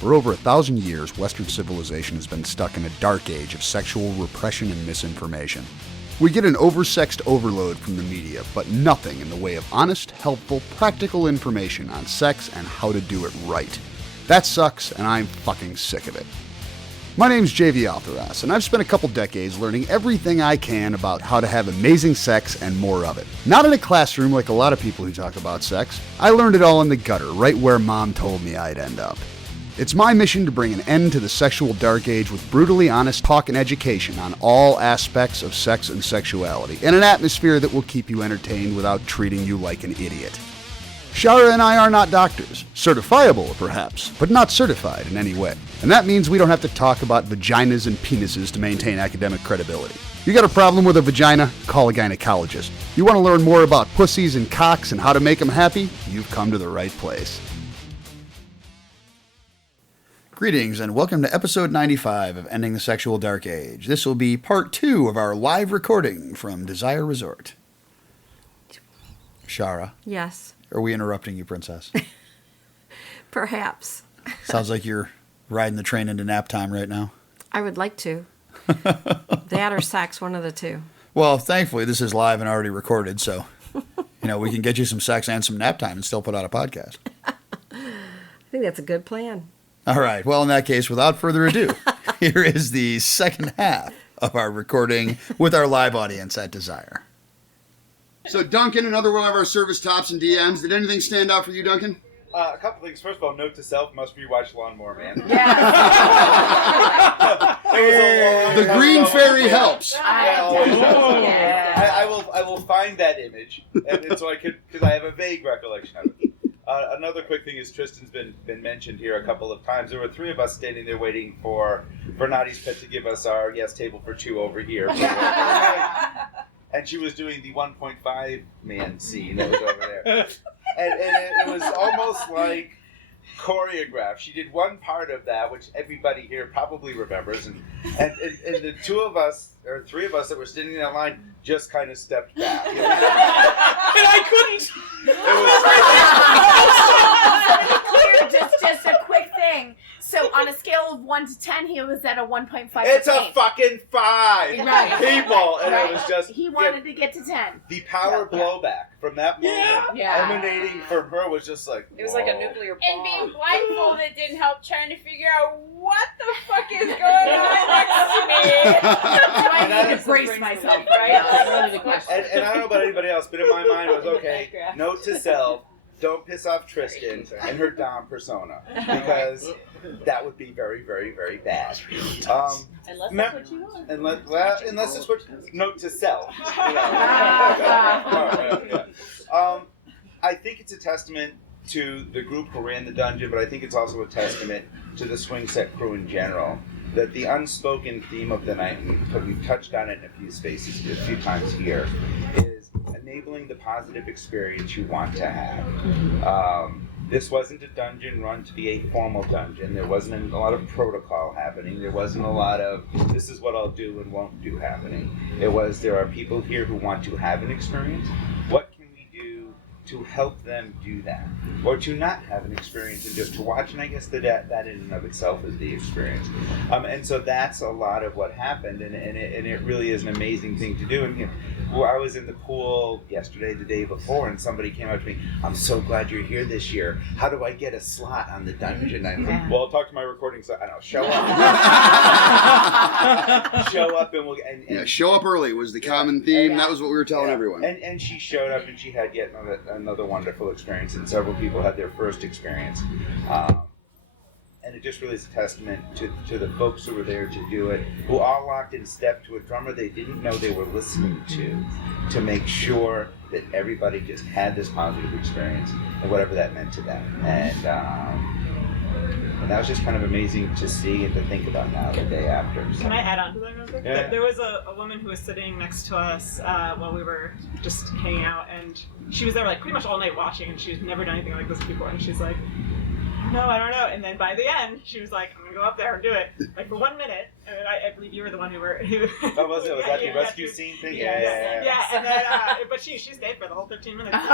For over 1,000 years, Western civilization has been stuck in a dark age of sexual repression and misinformation. We get an oversexed overload from the media, but nothing in the way of honest, helpful, practical information on sex and how to do it right. That sucks, and I'm fucking sick of it. My name's JV Altheras, and I've spent a couple decades learning everything I can about how to have amazing sex and more of it. Not in a classroom like a lot of people who talk about sex. I learned it all in the gutter, right where Mom told me I'd end up. It's my mission to bring an end to the sexual dark age with brutally honest talk and education on all aspects of sex and sexuality, in an atmosphere that will keep you entertained without treating you like an idiot. Shara and I are not doctors. Certifiable, perhaps, but not certified in any way. And that means we don't have to talk about vaginas and penises to maintain academic credibility. You got a problem with a vagina? Call a gynecologist. You want to learn more about pussies and cocks and how to make them happy? You've come to the right place. Greetings and welcome to episode 95 of Ending the Sexual Dark Age. This will be part 2 of our live recording from Desire Resort. Shara? Yes. Are we interrupting you, Princess? Perhaps. Sounds like you're riding the train into nap time right now. I would like to. That or sex, one of the two. Well, thankfully, this is live and already recorded, so, we can get you some sex and some nap time and still put out a podcast. I think that's a good plan. All right. Well, in that case, without further ado, here is the second half of our recording with our live audience at Desire. So, Duncan, another one of our service tops and DMs. Did anything stand out for you, Duncan? A couple things. First of all, note to self, must rewatch Lawnmower Man. Yeah. The Green Fairy helps. I will find that image, and so I could, because I have a vague recollection of it. Another quick thing is Tristan's been mentioned here a couple of times. There were 3 of us standing there waiting for Knotty's Pet to give us our yes table for 2 over here. And she was doing the 1.5 man scene that was over there. And it was almost like choreographed. She did one part of that, which everybody here probably remembers. And the 2 of us, or 3 of us that were standing in that line, just kind of stepped back. And I couldn't! Just a quick thing. So on a scale of 1 to 10, he was at a 1.5. It's a fucking 5, right. People, and right. It was just he wanted to get to 10. The power blowback from that moment emanating from her was just like it was like a nuclear bomb. And being blindfolded didn't help. Trying to figure out what the fuck is going on next to me. Do I need to brace myself? Right? That's really the question. And I don't know about anybody else, but in my mind it was okay. Note to self: don't piss off Tristan and her Dom persona, because that would be very, very, very bad. Unless that's what you want. Unless it's what. Note to self. I think it's a testament to the group who ran the dungeon, but I think it's also a testament to the swing set crew in general. That the unspoken theme of the night, and we've touched on it in a few spaces, a few times here, is enabling the positive experience you want to have. This wasn't a dungeon run to be a formal dungeon. There wasn't a lot of protocol happening. There wasn't a lot of, this is what I'll do and won't do happening. It was, there are people here who want to have an experience. What can we do to help them do that? Or to not have an experience and just to watch? And I guess that in and of itself is the experience. And so that's a lot of what happened. And it really is an amazing thing to do. And I was in the pool yesterday, the day before, and somebody came up to me, I'm so glad you're here this year. How do I get a slot on the dungeon? I'm like, well, I'll talk to my recording, so I don't know, show up. Show up and we'll... And show up early was the common theme. That was what we were telling everyone. And she showed up and she had yet another wonderful experience, and several people had their first experience. And it just really is a testament to the folks who were there to do it, who all locked in step to a drummer they didn't know they were listening to make sure that everybody just had this positive experience, and whatever that meant to them. And that was just kind of amazing to see and to think about now, the day after. So. Can I add on to that real quick? Yeah. There was a woman who was sitting next to us while we were just hanging out, and she was there like pretty much all night watching, and she's never done anything like this before, and she's like, no, I don't know. And then by the end, she was like, I'm going to go up there and do it. Like for 1 minute. And I believe you were the one who were... Oh, was it? Was that the rescue scene thing? Yeah, and then, but she stayed for the whole 13 minutes. Well,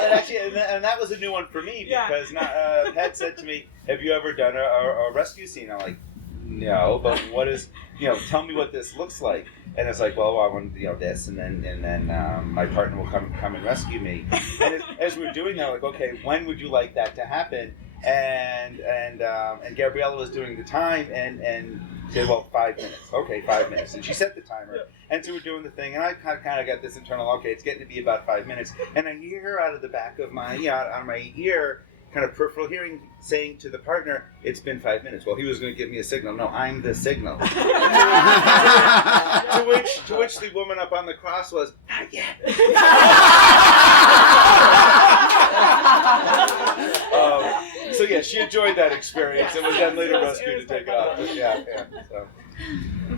and actually, and that was a new one for me because Pat said to me, have you ever done a rescue scene? I'm like, no, but what is, tell me what this looks like. And it's like, well, I want this, and then my partner will come and rescue me. And as we're doing that, like, okay, when would you like that to happen? And Gabriella was doing the time and said, well, 5 minutes. Okay, 5 minutes. And she set the timer. And so we're doing the thing, and I kind of got this internal, okay, it's getting to be about 5 minutes. And I hear her out of the back of my, out of my ear, kind of peripheral hearing, saying to the partner, it's been 5 minutes. Well, he was going to give me a signal. No, I'm the signal. to which the woman up on the cross was, not yet. So yeah, she enjoyed that experience and was then later rescued to take it off. But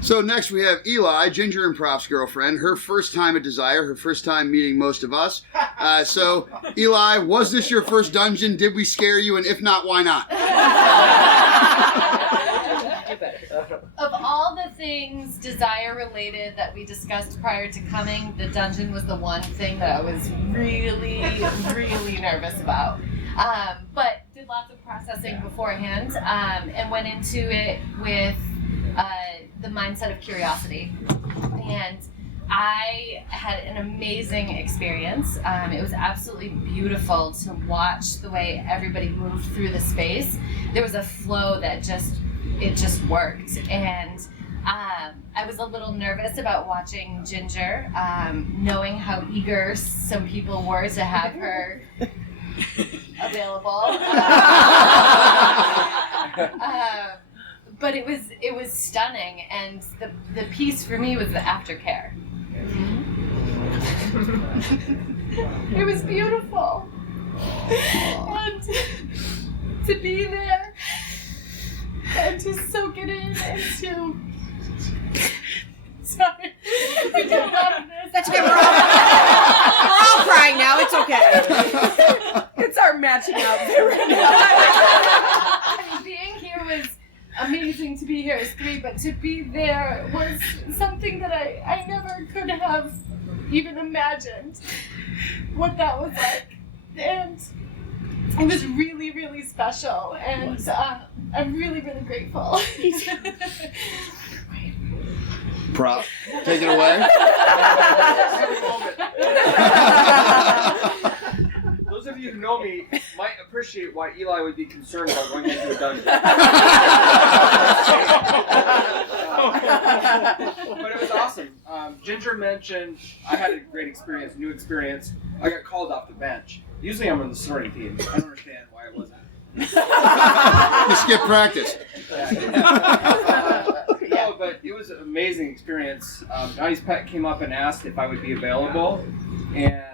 So next we have Eli, Ginger and Prof's girlfriend. Her first time at Desire, her first time meeting most of us. So Eli, was this your first dungeon? Did we scare you? And if not, why not? Of all the things Desire related that we discussed prior to coming, the dungeon was the one thing that I was really, really nervous about. But did lots of processing beforehand and went into it with the mindset of curiosity. And I had an amazing experience. It was absolutely beautiful to watch the way everybody moved through the space. There was a flow that just worked. And I was a little nervous about watching Ginger, knowing how eager some people were to have her available. But it was stunning, and the piece for me was the aftercare. It was beautiful. And to be there and to soak it in and to... Sorry. We did a lot of this. That's okay. We're all crying now. It's okay. It's our matching outfit right now. I mean, being here was amazing to be here as three, but to be there was something that I never could have even imagined what that was like. And it was really, really special. And I'm really, really grateful. Prof, take it away. Those of you who know me might appreciate why Eli would be concerned about going into a dungeon. But it was awesome. Ginger mentioned I had a great experience, new experience. I got called off the bench. Usually I'm on the sorting team. I don't understand why I wasn't. You skip practice. No, but it was an amazing experience. Knotty's Pet came up and asked if I would be available, and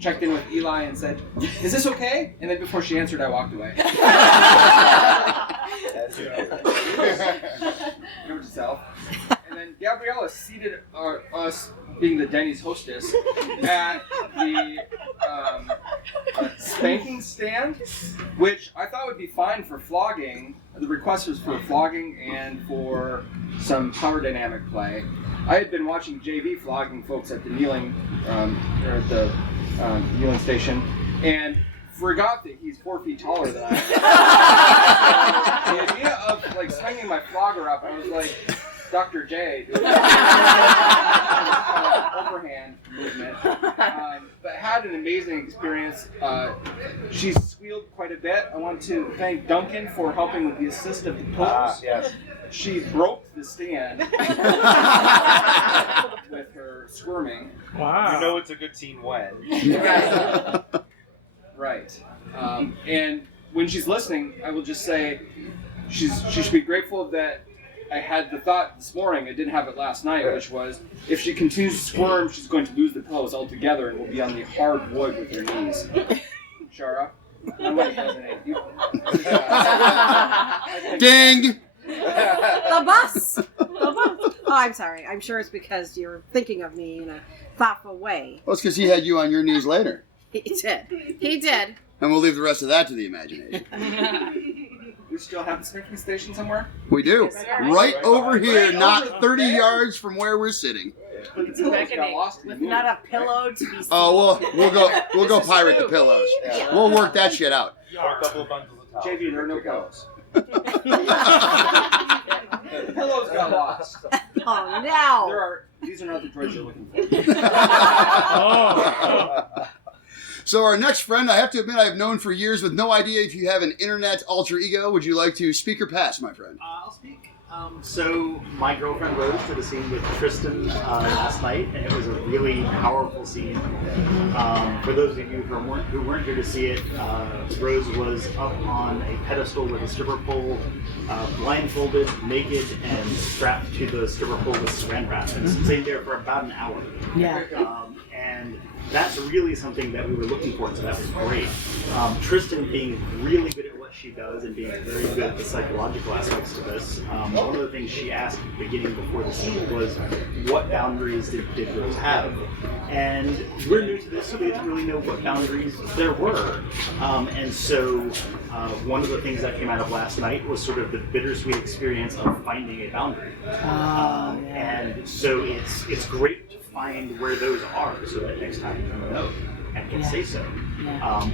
checked in with Eli and said, "Is this okay?" And then before she answered, I walked away. Note to self. And then Gabriella seated us, being the Denny's hostess, at the spanking stand, which I thought would be fine for flogging. The request was for flogging and for some power dynamic play. I had been watching JV flogging folks at the kneeling, or at the kneeling station, and forgot that he's 4 feet taller than I am. The idea of like swinging my flogger up, I was like, Dr. J, doing overhand movement, but had an amazing experience. She squealed quite a bit. I want to thank Duncan for helping with the assist of the pose. Yes. She broke the stand with her squirming. Wow. You know it's a good scene when. Right. And when she's listening, I will just say she should be grateful that I had the thought this morning, I didn't have it last night, which was, if she continues to squirm, she's going to lose the pillows altogether and will be on the hard wood with her knees. Shara? I might resonate. Ding! The bus. Oh, I'm sorry. I'm sure it's because you're thinking of me in a thoughtful way. Well, it's because he had you on your knees later. He did. He did. And we'll leave the rest of that to the imagination. We still have the smoking station somewhere? We do. Yes, sir. Right over here, Right not over 30 there. yards from where we're sitting. But the pillows got lost in the With movie. not a pillow to be seen. Oh, we'll go This is pirate the true. pillows. Yeah. We'll work that shit out. Or a couple of bundles of towels. JV, there are no pillows. The pillows got lost. Oh, no. These are not the droids you're looking for. So our next friend, I have to admit, I have known for years with no idea if you have an internet alter ego. Would you like to speak or pass, my friend? I'll speak. So my girlfriend Rose did a scene with Tristan last night, and it was a really powerful scene. For those of you who weren't here to see it, Rose was up on a pedestal with a stripper pole, blindfolded, naked, and strapped to the stripper pole with saran wrap, and stayed there for about an hour. Yeah. And that's really something that we were looking for, so that was great. Tristan being really good at what she does and being very good at the psychological aspects to this. One of the things she asked at the beginning before the scene was, what boundaries did Rose have? And we're new to this, so we didn't really know what boundaries there were. And so one of the things that came out of last night was sort of the bittersweet experience of finding a boundary. And so it's great to find where those are so that next time you know and can say so.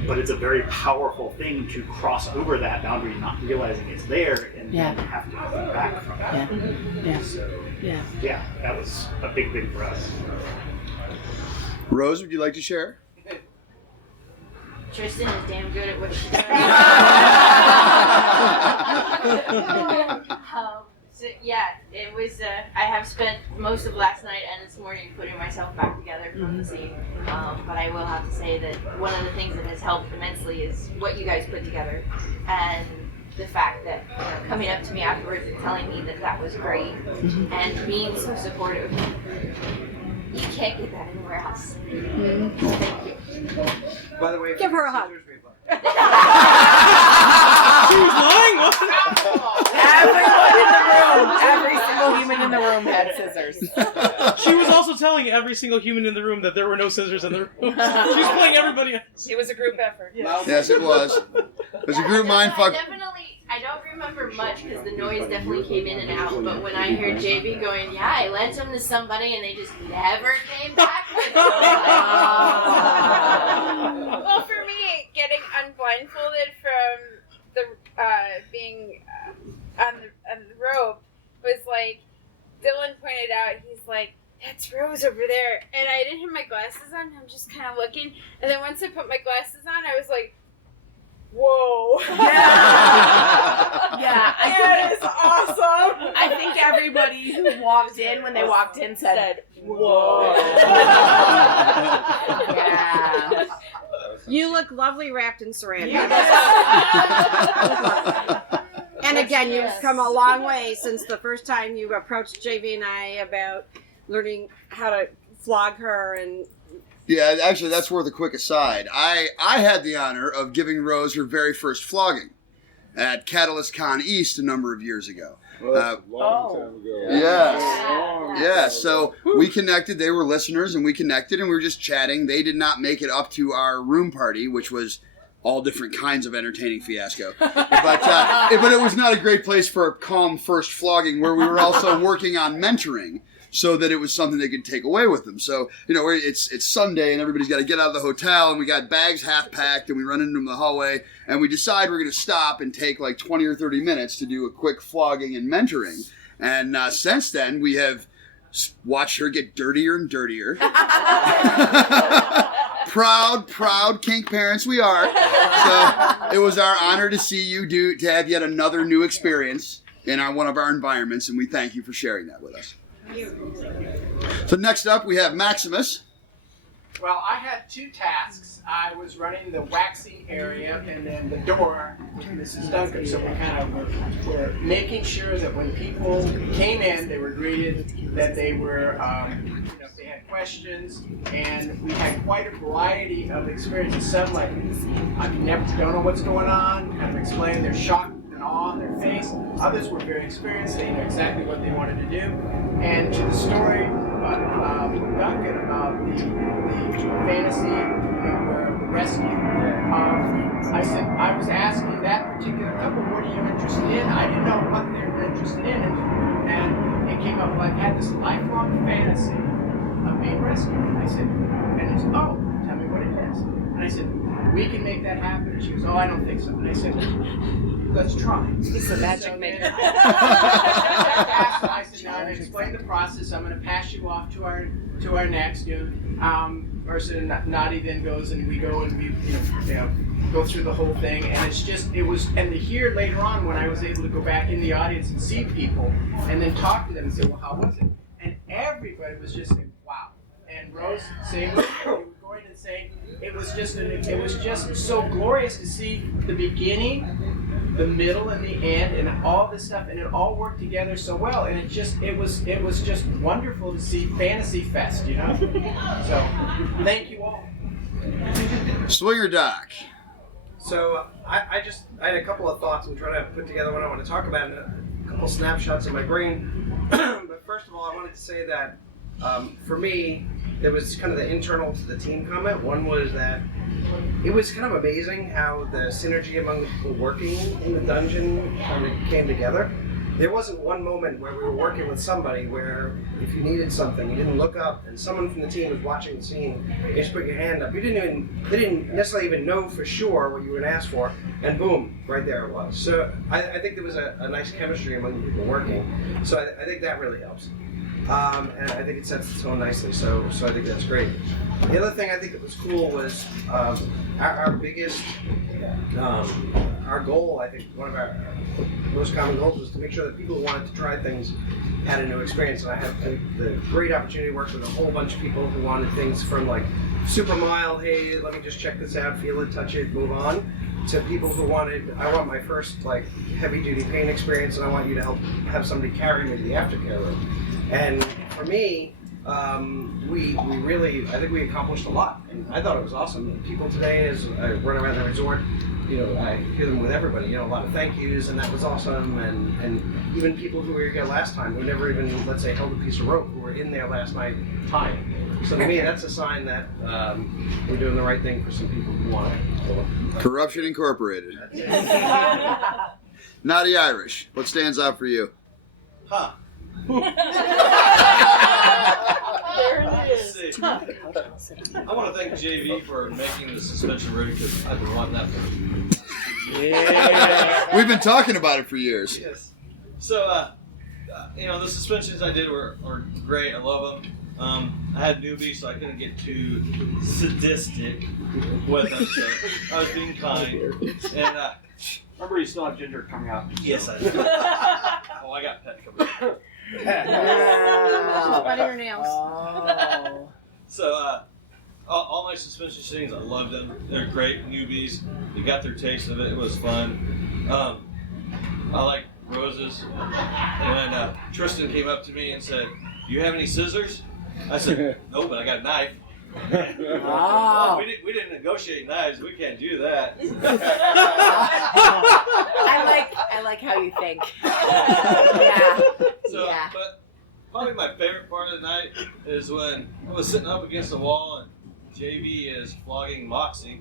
But it's a very powerful thing to cross over that boundary, not realizing it's there, and then have to come back from it. So, yeah, that was a big thing for us. Rose, would you like to share? Tristan is damn good at what she does. So yeah, it was. I have spent most of last night and this morning putting myself back together from the scene. But I will have to say that one of the things that has helped immensely is what you guys put together, and the fact that coming up to me afterwards and telling me that that was great, and being so supportive. You can't get that anywhere else. Thank you. By the way, Give her a hug. She was lying. Everyone in the room, every single human in the room had scissors. She was also telling every single human in the room that there were no scissors in the room. She was playing everybody else. It was a group effort. Yes, it was. It was a group mindfuck. I don't remember much because the noise definitely came in and out, but when I heard JB going, yeah, I lent them to somebody and they just never came back. Well, for me, getting unblindfolded from the being on the rope was like, Dylan pointed out, he's like, that's Rose over there. And I didn't have my glasses on, I'm just kind of looking. And then once I put my glasses on, I was like, whoa. Yeah, That is awesome. I think everybody who walked in, when they walked in, said, whoa. Yeah. You look lovely wrapped in saran wrap. And again, you've come a long way since the first time you approached JV and I about learning how to flog her and... Yeah, actually, that's worth a quick aside. I had the honor of giving Rose her very first flogging at Catalyst Con East a number of years ago. Long time ago. Yes. Yeah, so we connected. They were listeners, and we connected, and we were just chatting. They did not make it up to our room party, which was all different kinds of entertaining fiasco. But it was not a great place for a calm first flogging where we were also working on mentoring, so that it was something they could take away with them. So, it's Sunday and everybody's got to get out of the hotel and we got bags half packed and we run into them in the hallway and we decide we're going to stop and take like 20 or 30 minutes to do a quick flogging and mentoring. And since then, we have watched her get dirtier and dirtier. Proud kink parents we are. So it was our honor to see you to have yet another new experience in one of our environments, and we thank you for sharing that with us. So next up, we have Maximus. Well, I had two tasks. I was running the waxing area and then the door with Mrs. Duncan. So we kind of were making sure that when people came in, they were greeted, that they were, if they had questions. And we had quite a variety of experiences. Some like, I don't know what's going on, kind of explain their shock and awe on their face. Others were very experienced. They knew exactly what they wanted to do. And to the story Duncan about the fantasy, where the rescue. I said, I was asking that particular couple, what are you interested in? I didn't know what they were interested in, and it came up, well, I've had this lifelong fantasy of being rescued. I said, and he said, oh, tell me what it is. And I said, we can make that happen. And she goes, oh, I don't think so. And I said, let's try. He's the magic maker. I said, now I'm going to explain the process. I'm going to pass you off to our next person. Knotty then goes and we go and we go through the whole thing. And and to hear later on when I was able to go back in the audience and see people and then talk to them and say, well, how was it? And everybody was just saying, wow. And Rose saying, going and saying, it was just so glorious to see the beginning, the middle, and the end, and all this stuff, and it all worked together so well. And it was just wonderful to see Fantasy Fest, So, thank you all. Swingerdoc. So I had a couple of thoughts. I'm trying to put together what I want to talk about, and a couple snapshots in my brain. But first of all, I wanted to say that for me, there was kind of the internal to the team comment. One was that it was kind of amazing how the synergy among the people working in the dungeon kind of came together. There wasn't one moment where we were working with somebody where if you needed something, you didn't look up and someone from the team was watching the scene, you just put your hand up. They didn't necessarily even know for sure what you were going to ask for, and boom, right there it was. So I think there was a nice chemistry among the people working. So I think that really helps. And I think it sets the tone nicely, so I think that's great. The other thing I think that was cool was our biggest, our goal, I think one of our most common goals was to make sure that people who wanted to try things had a new experience. And I had the great opportunity to work with a whole bunch of people who wanted things from like super mild, hey, let me just check this out, feel it, touch it, move on, to people who wanted, I want my first like heavy duty pain experience and I want you to help have somebody carry me to the aftercare room. And for me, we really, I think we accomplished a lot. And I thought it was awesome. People today, as I run around the resort, I hear them with everybody, a lot of thank yous, and that was awesome. And even people who were here last time, who never even, let's say, held a piece of rope, who were in there last night tying. So to me, that's a sign that we're doing the right thing for some people who want it. Corruption Incorporated. Knotty Irish, what stands out for you? Huh. There it is. I want to thank JV for making the suspension ready because I've been wanting that for Yeah. We've been talking about it for years. Yes. So, the suspensions I did were great. I love them. I had newbies, so I couldn't get too sadistic with them. So I was being kind. And remember, you still have Ginger coming out. Yes, I do. Oh, I got Pet coming out. Butter your nails. Oh. So, all my suspension things, I loved them. They're great newbies. They got their taste of it. It was fun. I like roses. And then Tristan came up to me and said, "Do you have any scissors?" I said, "No, but I got a knife." Oh. We didn't negotiate knives. We can't do that. I like how you think. Yeah. So, Yeah. But probably my favorite part of the night is when I was sitting up against the wall and JV is flogging Moxie,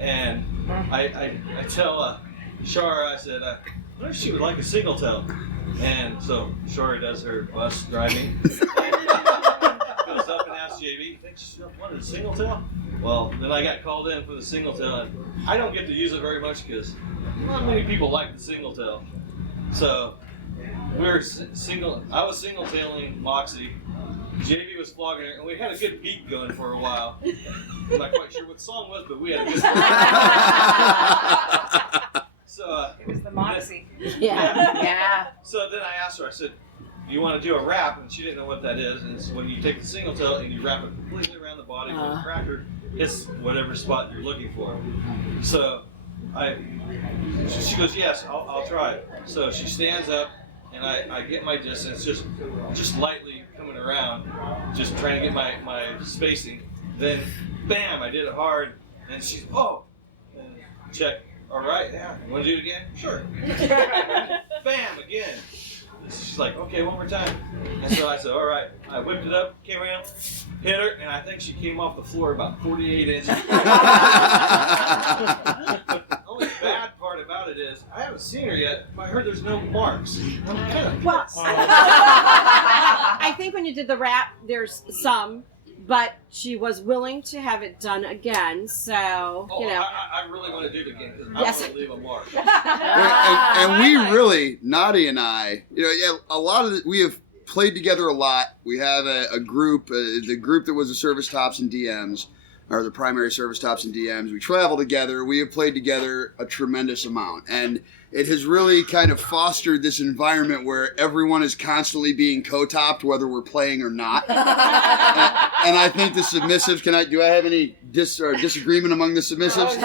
and I tell Shara, I said, "I wonder if she would like a single tail." And so Shara does her bus driving. Goes up and asks JV, "You think she wanted a single tail?" Well, then I got called in for the single tail, and I don't get to use it very much because not many people like the single tail. So I was single tailing Moxie. JV was flogging her, and we had a good beat going for a while. I'm not quite sure what the song was, but we had a good So it was the Moxie. Yeah. So then I asked her, I said, "Do you want to do a wrap?" And she didn't know what that is. And it's when you take the single tail and you wrap it completely around the body with a cracker, hits whatever spot you're looking for. So she goes, "Yes, I'll try it." So she stands up, and I get my distance, just lightly coming around, just trying to get my spacing. Then, bam, I did it hard, and she's, "Oh," and check. "All right, yeah. Want to do it again?" "Sure." Bam, again. she's like, okay, one more time. And so I said, all right. I whipped it up, came around, hit her, and I think she came off the floor about 48 inches. The only bad part about it is I haven't seen her yet. I heard there's no marks. I'm kind of Well, I think when you did the wrap, there's some, but she was willing to have it done again. So, you know. I really want to do it again because Yes. I want to leave a mark. And we really, Knotty and I, a lot of we have played together a lot. We have a group, the group that was the Service Tops and DMs, or the primary Service Tops and DMs. We travel together. We have played together a tremendous amount. And it has really kind of fostered this environment where everyone is constantly being co-topped, whether we're playing or not. And I think the submissives, do I have any disagreement among the submissives?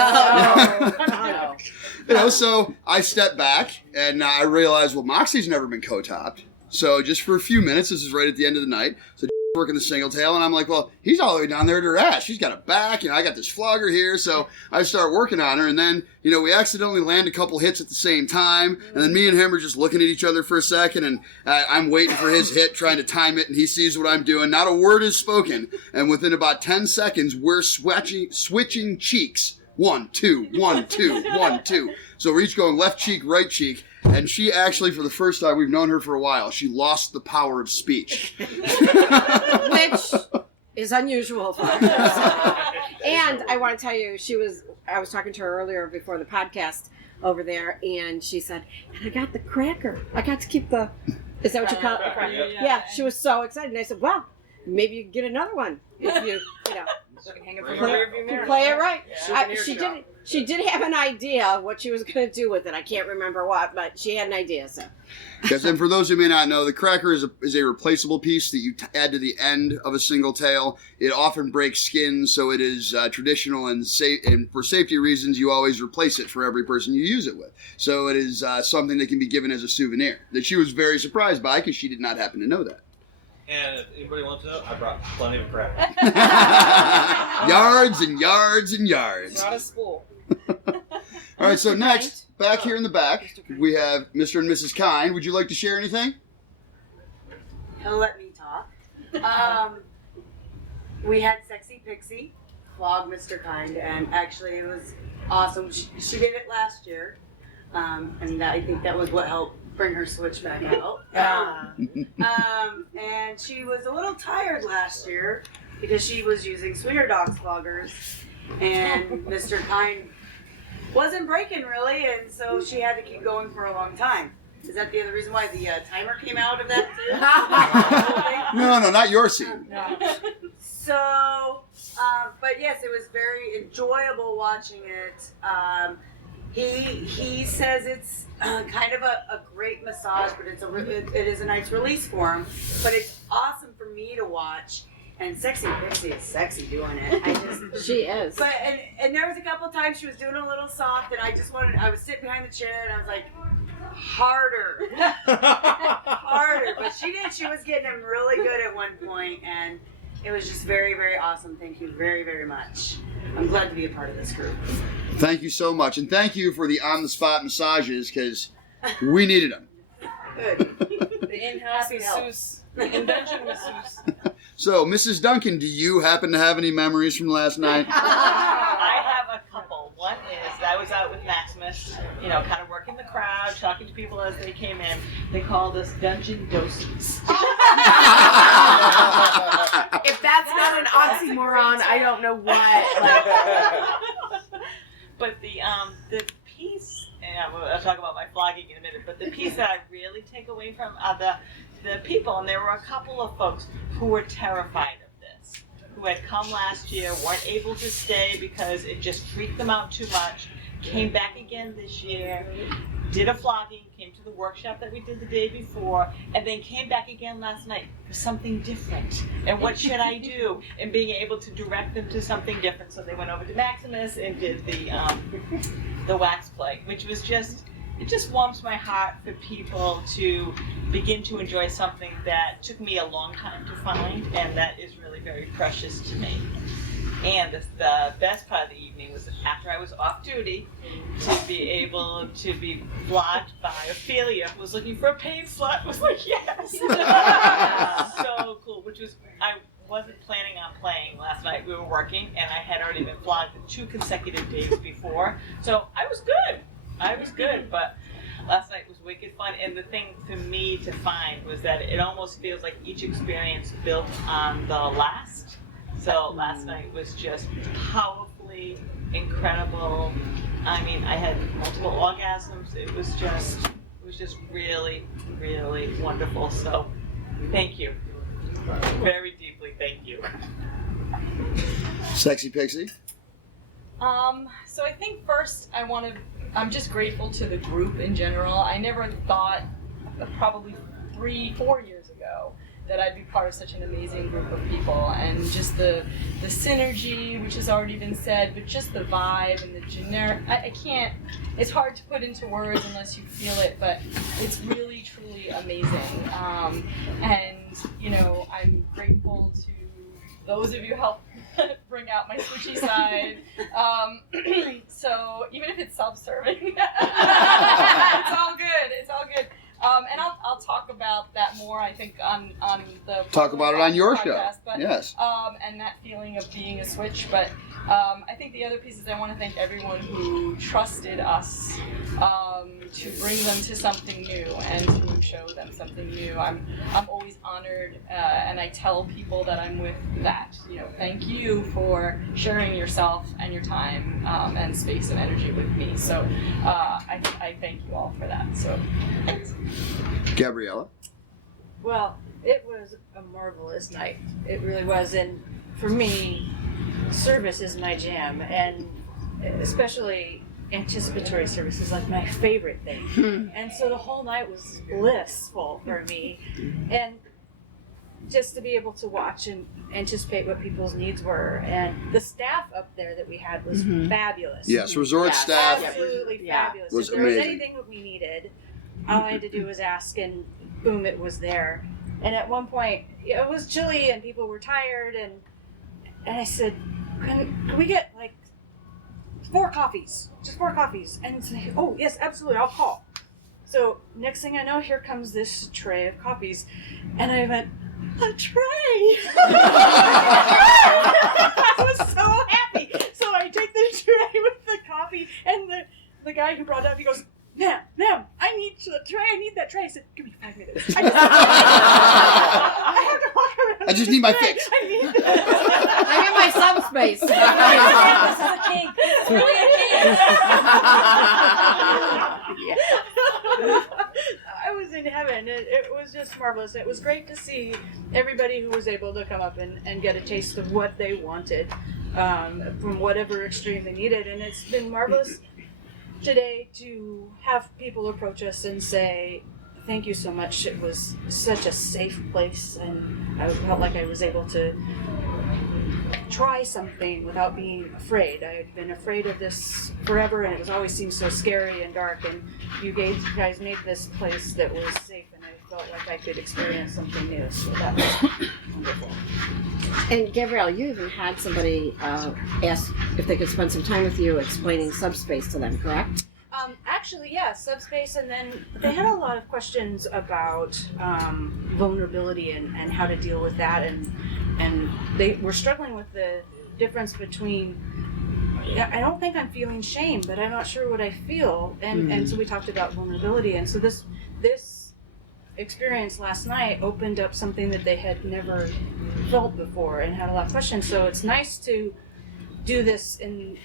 No. So I stepped back and I realized, well, Moxie's never been co-topped. So just for a few minutes, this is right at the end of the night. So working the single tail, and I'm like, well, he's all the way down there to her ass. She's got a back, I got this flogger here. So I start working on her, and then, we accidentally land a couple hits at the same time, and then me and him are just looking at each other for a second, and I'm waiting for his hit, trying to time it, and he sees what I'm doing. Not a word is spoken, and within about 10 seconds, we're switching cheeks. 1, 2, 1, 2, 1, 2. So we're each going left cheek, right cheek. And she actually, for the first time, we've known her for a while, she lost the power of speech. Which is unusual for her. And I want to tell you, I was talking to her earlier before the podcast over there, and she said, and I got the cracker. I got to keep the, is that what you call it? Yeah, she was so excited. And I said, well, maybe you can get another one if you know. Play it right. Yeah. She did have an idea of what she was going to do with it. I can't remember what, but she had an idea. So. Yes, and for those who may not know, the cracker is a replaceable piece that you add to the end of a single tail. It often breaks skin, so it is traditional and safe. And for safety reasons, you always replace it for every person you use it with. So it is something that can be given as a souvenir that she was very surprised by because she did not happen to know that. And if anybody wants to know, I brought plenty of crap. Yards and yards and yards. It's not a school. All right, so next, back here in the back, we have Mr. and Mrs. Kind. Would you like to share anything? He'll let me talk. We had Sexxypixie flog Mr. Kind, and actually it was awesome. She did it last year, and I think that was what helped bring her switch back out. And she was a little tired last year because she was using Swingerdoc floggers, and Mr. Kind wasn't breaking really, and so she had to keep going for a long time. Is that the other reason why the timer came out of that too? No, not your scene. So, but yes, it was very enjoyable watching it. He says it's kind of a great massage, but it is a nice release for him. But it's awesome for me to watch. And Sexxypixie is sexy doing it. She is. But and there was a couple times she was doing a little soft, and I was sitting behind the chair, and I was like, harder. But she did. She was getting him really good at one point, and it was just very, very awesome. Thank you very, very much. I'm glad to be a part of this group. Thank you so much, and thank you for the on-the-spot massages because we needed them. Good. The in-house masseuse. The convention masseuse. So, Mrs. Duncan, do you happen to have any memories from last night? I have a couple. One is I was out with Maximus, kind of working the crowd, talking to people as they came in. They called us dungeon doses. If that's not an oxymoron, I don't know what. But the piece, and I'll talk about my flogging in a minute, but the piece that I really take away from are the people, and there were a couple of folks who were terrified of this, who had come last year, weren't able to stay because it just freaked them out too much, came back again this year, did a flogging, came to the workshop that we did the day before, and then came back again last night for something different. And what should I do? And being able to direct them to something different. So they went over to Maximus and did the wax play, which was it just warms my heart for people to begin to enjoy something that took me a long time to find, and that is really very precious to me. And the best part of the evening was after I was off duty to be able to be blocked by Ophilia, who was looking for a paid slut. Was like, yes! So cool, which was, I wasn't planning on playing last night. We were working, and I had already been flogged 2 consecutive days before. So I was good, but last night was wicked fun. And the thing for me to find was that it almost feels like each experience built on the last. So last night was just powerfully incredible. I mean, I had multiple orgasms. It was just really, really wonderful. So thank you. Very deeply thank you. Sexxypixie? So I think first I'm just grateful to the group in general. I never thought, probably 3-4 years ago, that I'd be part of such an amazing group of people, and just the synergy, which has already been said, but just the vibe and the generic, I can't, it's hard to put into words unless you feel it, but it's really, truly amazing. And, you know, I'm grateful to those of you who helped bring out my switchy side. So even if it's self-serving, it's all good, it's all good. And I'll talk about that more, I think, on the Talk about it on your podcast, show. but, Yes. And that feeling of being a switch. But I think the other piece is I want to thank everyone who trusted us to bring them to something new and to show them something new. I'm always honored, and I tell people that I'm with that. You know, thank you for sharing yourself and your time and space and energy with me. So I thank you all for that. So. Gabriella? Well, it was a marvelous night. It really was. And for me, service is my jam. And especially anticipatory service is like my favorite thing. And so the whole night was blissful for me. And just to be able to watch and anticipate what people's needs were. And the staff up there that we had was fabulous. Yes, resort staff. Absolutely fabulous. Was if there was amazing. anything that we needed, all I had to do was ask, and boom, it was there. And at one point, it was chilly and people were tired, and I said, can we get like 4 coffees? Just 4 coffees. And it's like, oh, yes, absolutely, I'll call. So next thing I know, here comes this tray of coffees. And I went, a tray! I was so happy. So I take the tray with the coffee, and the guy who brought it up, he goes, ma'am, I need the tray, I need that tray. I said, give me 5 minutes. I have to walk around. I just need my fix. I need this. I get my subspace. This is a kink. This is really a kink. I was in heaven. It was just marvelous. It was great to see everybody who was able to come up and get a taste of what they wanted from whatever extreme they needed. And it's been marvelous today to have people approach us and say, thank you so much. It was such a safe place, and I felt like I was able to try something without being afraid. I had been afraid of this forever, and it was always seemed so scary and dark, and you guys made this place that was safe, and I felt like I could experience something new, so that was wonderful. And Gabrielle, you even had somebody ask if they could spend some time with you explaining subspace to them, correct? Actually, yeah, subspace, and then they had a lot of questions about vulnerability and how to deal with that, and they were struggling with the difference between, I don't think I'm feeling shame, but I'm not sure what I feel, and so we talked about vulnerability, and so this experience last night opened up something that they had never felt before and had a lot of questions. So it's nice to do this in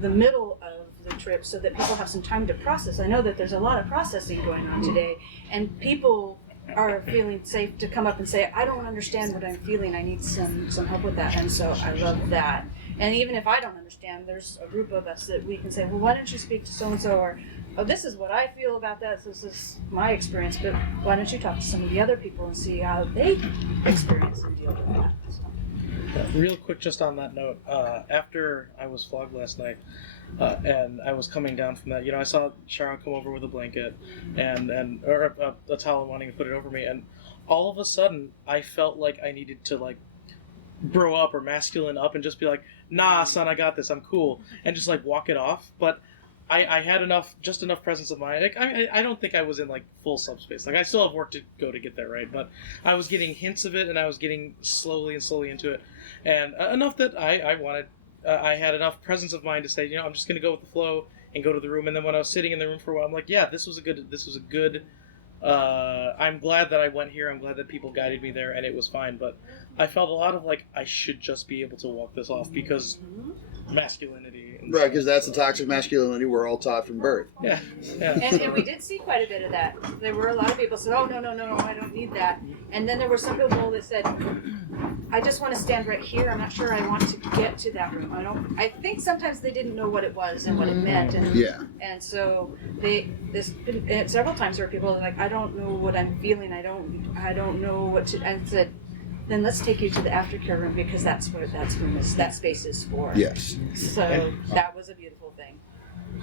the middle of the trip so that people have some time to process. I know that there's a lot of processing going on today, and people are feeling safe to come up and say, I don't understand what I'm feeling, I need some help with that. And so I love that. And even if I don't understand, there's a group of us that we can say, well, why don't you speak to so-and-so, or, oh, this is what I feel about that, this is my experience, but why don't you talk to some of the other people and see how they experience and deal with that. So. Real quick, just on that note, after I was flogged last night, and I was coming down from that, I saw Sharon come over with a blanket or a towel wanting to put it over me, and all of a sudden I felt like I needed to bro up or masculine up and just be like, nah, son, I got this, I'm cool, and just like walk it off. But I had just enough presence of mind. Like, I don't think I was in like full subspace. Like, I still have work to go to get there, right? But I was getting hints of it, and I was getting slowly into it, and enough that I wanted. I had enough presence of mind to say, I'm just gonna go with the flow and go to the room. And then when I was sitting in the room for a while, I'm like, yeah, this was a good. I'm glad that I went here. I'm glad that people guided me there, and it was fine. But I felt a lot of like I should just be able to walk this off because masculinity. Right, because that's the toxic masculinity we're all taught from birth. Yeah. And we did see quite a bit of that. There were a lot of people who said, oh, no, I don't need that. And then there were some people that said, I just want to stand right here. I'm not sure I want to get to that room. I think sometimes they didn't know what it was and what it meant. And so and several times there were people that were like, I don't know what I'm feeling. I don't know what to, and said, then let's take you to the aftercare room because that space is for. Yes. So that was a beautiful thing.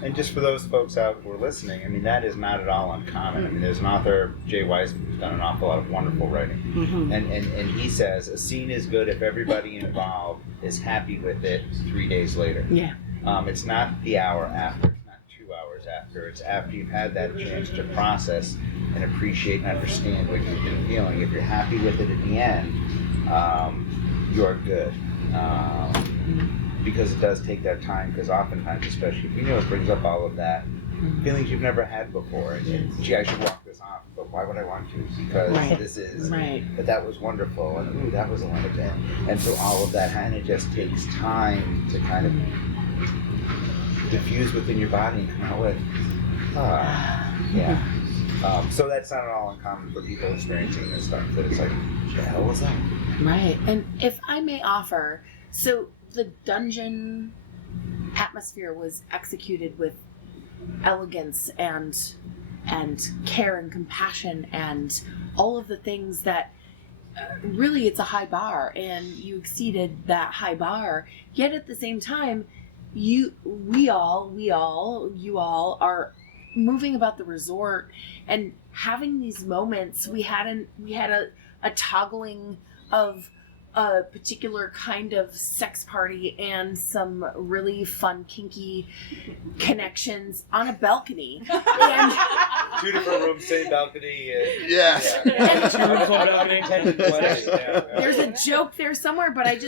And just for those folks out who are listening, I mean, that is not at all uncommon. I mean, there's an author, Jay Wiseman, who's done an awful lot of wonderful writing. Mm-hmm. And he says, a scene is good if everybody involved is happy with it 3 days later. Yeah. It's not the hour after, it's not 2 hours after, it's after you've had that chance to process and appreciate and understand what you've been feeling. If you're happy with it at the end, you're good. Because it does take that time, because oftentimes, especially if it brings up all of that, feelings you've never had before. And, gee, I should walk this off, but why would I want to? Because this is, but that was wonderful, and ooh, that was a wonderful, and so all of that, and it just takes time to kind of diffuse within your body and come out with, so that's not at all uncommon for people experiencing this stuff, that it's like, what the hell was that? Right, and if I may offer, so the dungeon atmosphere was executed with elegance and care and compassion and all of the things that really it's a high bar, and you exceeded that high bar. Yet at the same time, you all are moving about the resort and having these moments. We had a toggling of a particular kind of sex party and some really fun kinky connections on a balcony. And 2 different rooms, same balcony. Yes. There's a joke there somewhere, but I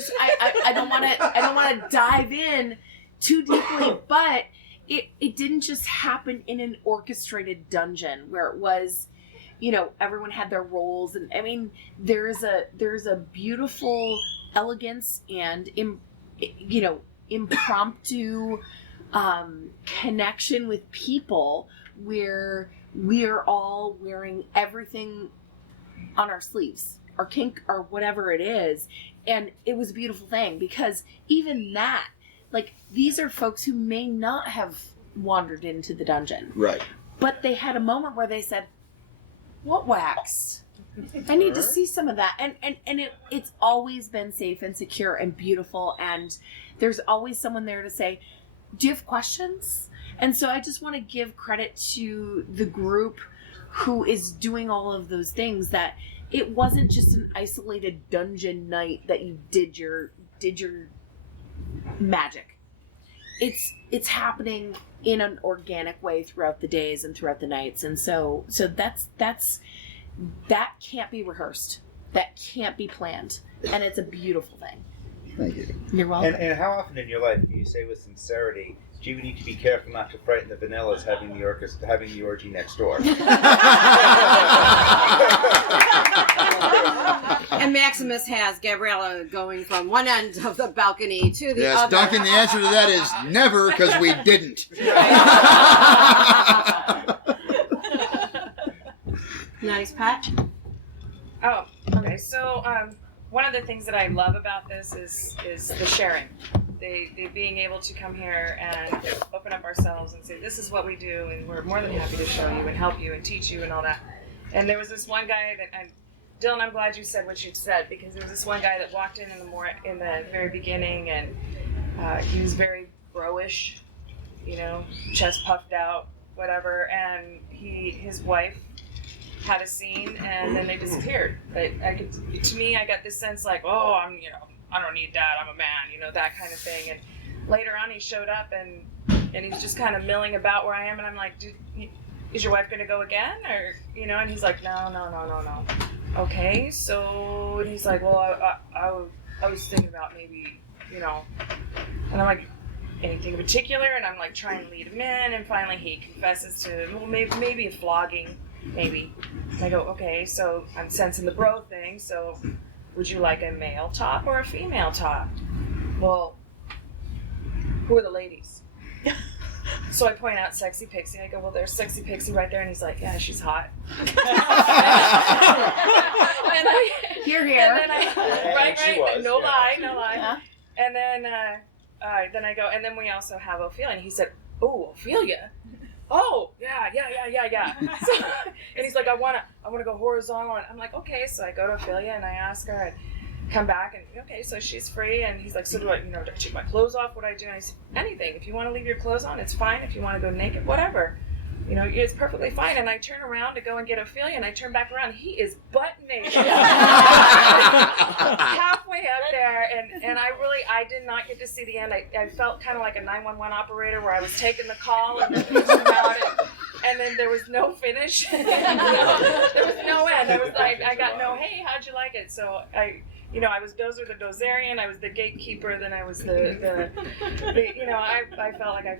don't want to dive in too deeply. But it didn't just happen in an orchestrated dungeon where it was, everyone had their roles, and I mean, there's a beautiful elegance and impromptu connection with people where we are all wearing everything on our sleeves, our kink or whatever it is, and it was a beautiful thing because even that, like, these are folks who may not have wandered into the dungeon, right? But they had a moment where they said, what wax? I need to see some of that. And it's always been safe and secure and beautiful, and there's always someone there to say, do you have questions? And so I just want to give credit to the group who is doing all of those things, that it wasn't just an isolated dungeon night that you did your magic. It's happening in an organic way throughout the days and throughout the nights, and so that can't be rehearsed, that can't be planned, and it's a beautiful thing. Thank you. You're welcome. And how often in your life do you say with sincerity, gee, we need to be careful not to frighten the vanillas having the orgy next door? And Maximus has Gabriella going from one end of the balcony to the other. Yes, Duncan, the answer to that is never, because we didn't. Nice, Pat. Oh, okay. So one of the things that I love about this is the sharing. They being able to come here and open up ourselves and say, this is what we do, and we're more than happy to show you and help you and teach you and all that. And there was this one guy that Dylan, I'm glad you said what you said, because there was this one guy that walked in the very beginning, and he was very bro-ish, chest puffed out, whatever, and his wife had a scene, and then they disappeared. But I got this sense like, oh, I don't need that, I'm a man, you know, that kind of thing. And later on he showed up and he's just kind of milling about where I am, and I'm like, is your wife gonna go again? Or, you know, and he's like, no. Okay, so, and he's like, well, I was thinking about maybe, you know, and I'm like, anything in particular? And I'm like trying to lead him in, and finally he confesses to, well, maybe a flogging, maybe. And I go, okay, so I'm sensing the bro thing, so would you like a male top or a female top? Well, who are the ladies? So I point out Sexxypixie. I go, well, there's Sexxypixie right there. And he's like, yeah, she's hot. Here. And then right. No lie. Uh-huh. And then I go, and then we also have Ophilia. And he said, oh, Ophilia? Oh, yeah. So, and he's like, I wanna go horizontal. And I'm like, okay. So I go to Ophilia and I ask her, and come back, and okay, so she's free. And he's like, so do I, do I take my clothes off? What do I do? And I said, anything. If you want to leave your clothes on, it's fine. If you want to go naked, whatever. It's perfectly fine. And I turn around to go and get Ophilia, and I turn back around. He is butt naked. Halfway up there, and I did not get to see the end. I felt kind of like a 911 operator where I was taking the call, and then it was about it. And then there was no finish. There was no end. I got no, hey, how'd you like it? So I was Dozer the Dozerian, I was the gatekeeper, then I was I felt like I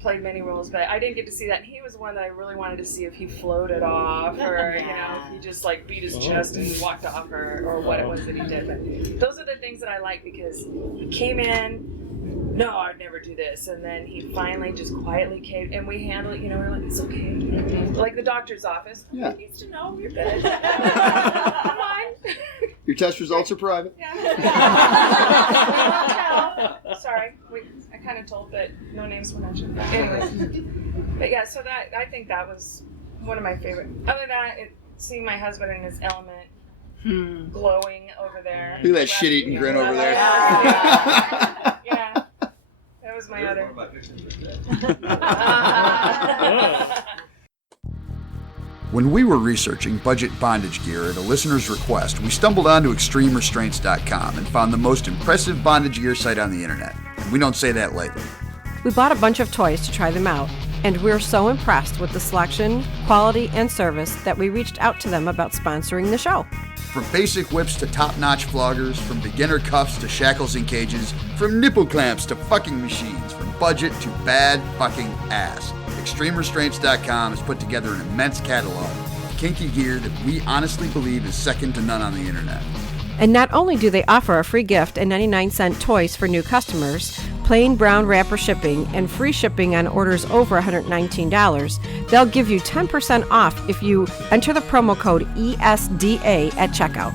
played many roles, but I didn't get to see that. And he was one that I really wanted to see if he floated off, or, if he just like beat his chest and walked off, or what it was that he did. But those are the things that I like, because he came in, no, I'd never do this. And then he finally just quietly caved, and we handled it, we're like, it's okay. Like the doctor's office. Yeah. He needs to know you're good. Come on. Your test results are private. Yeah. Sorry, I kind of told, but no names were mentioned. But anyway, but yeah, so that, I think that was one of my favorite. Other than that, seeing my husband in his element, glowing over there. Look at that shit-eating grin over there. Yeah, that was my other. When we were researching budget bondage gear at a listener's request, we stumbled onto ExtremeRestraints.com and found the most impressive bondage gear site on the internet. And we don't say that lightly. We bought a bunch of toys to try them out, and we're so impressed with the selection, quality, and service that we reached out to them about sponsoring the show. From basic whips to top-notch floggers, from beginner cuffs to shackles and cages, from nipple clamps to fucking machines, from budget to bad fucking ass. ExtremeRestraints.com has put together an immense catalog of kinky gear that we honestly believe is second to none on the internet. And not only do they offer a free gift and 99-cent toys for new customers, plain brown wrapper shipping, and free shipping on orders over $119, they'll give you 10% off if you enter the promo code ESDA at checkout.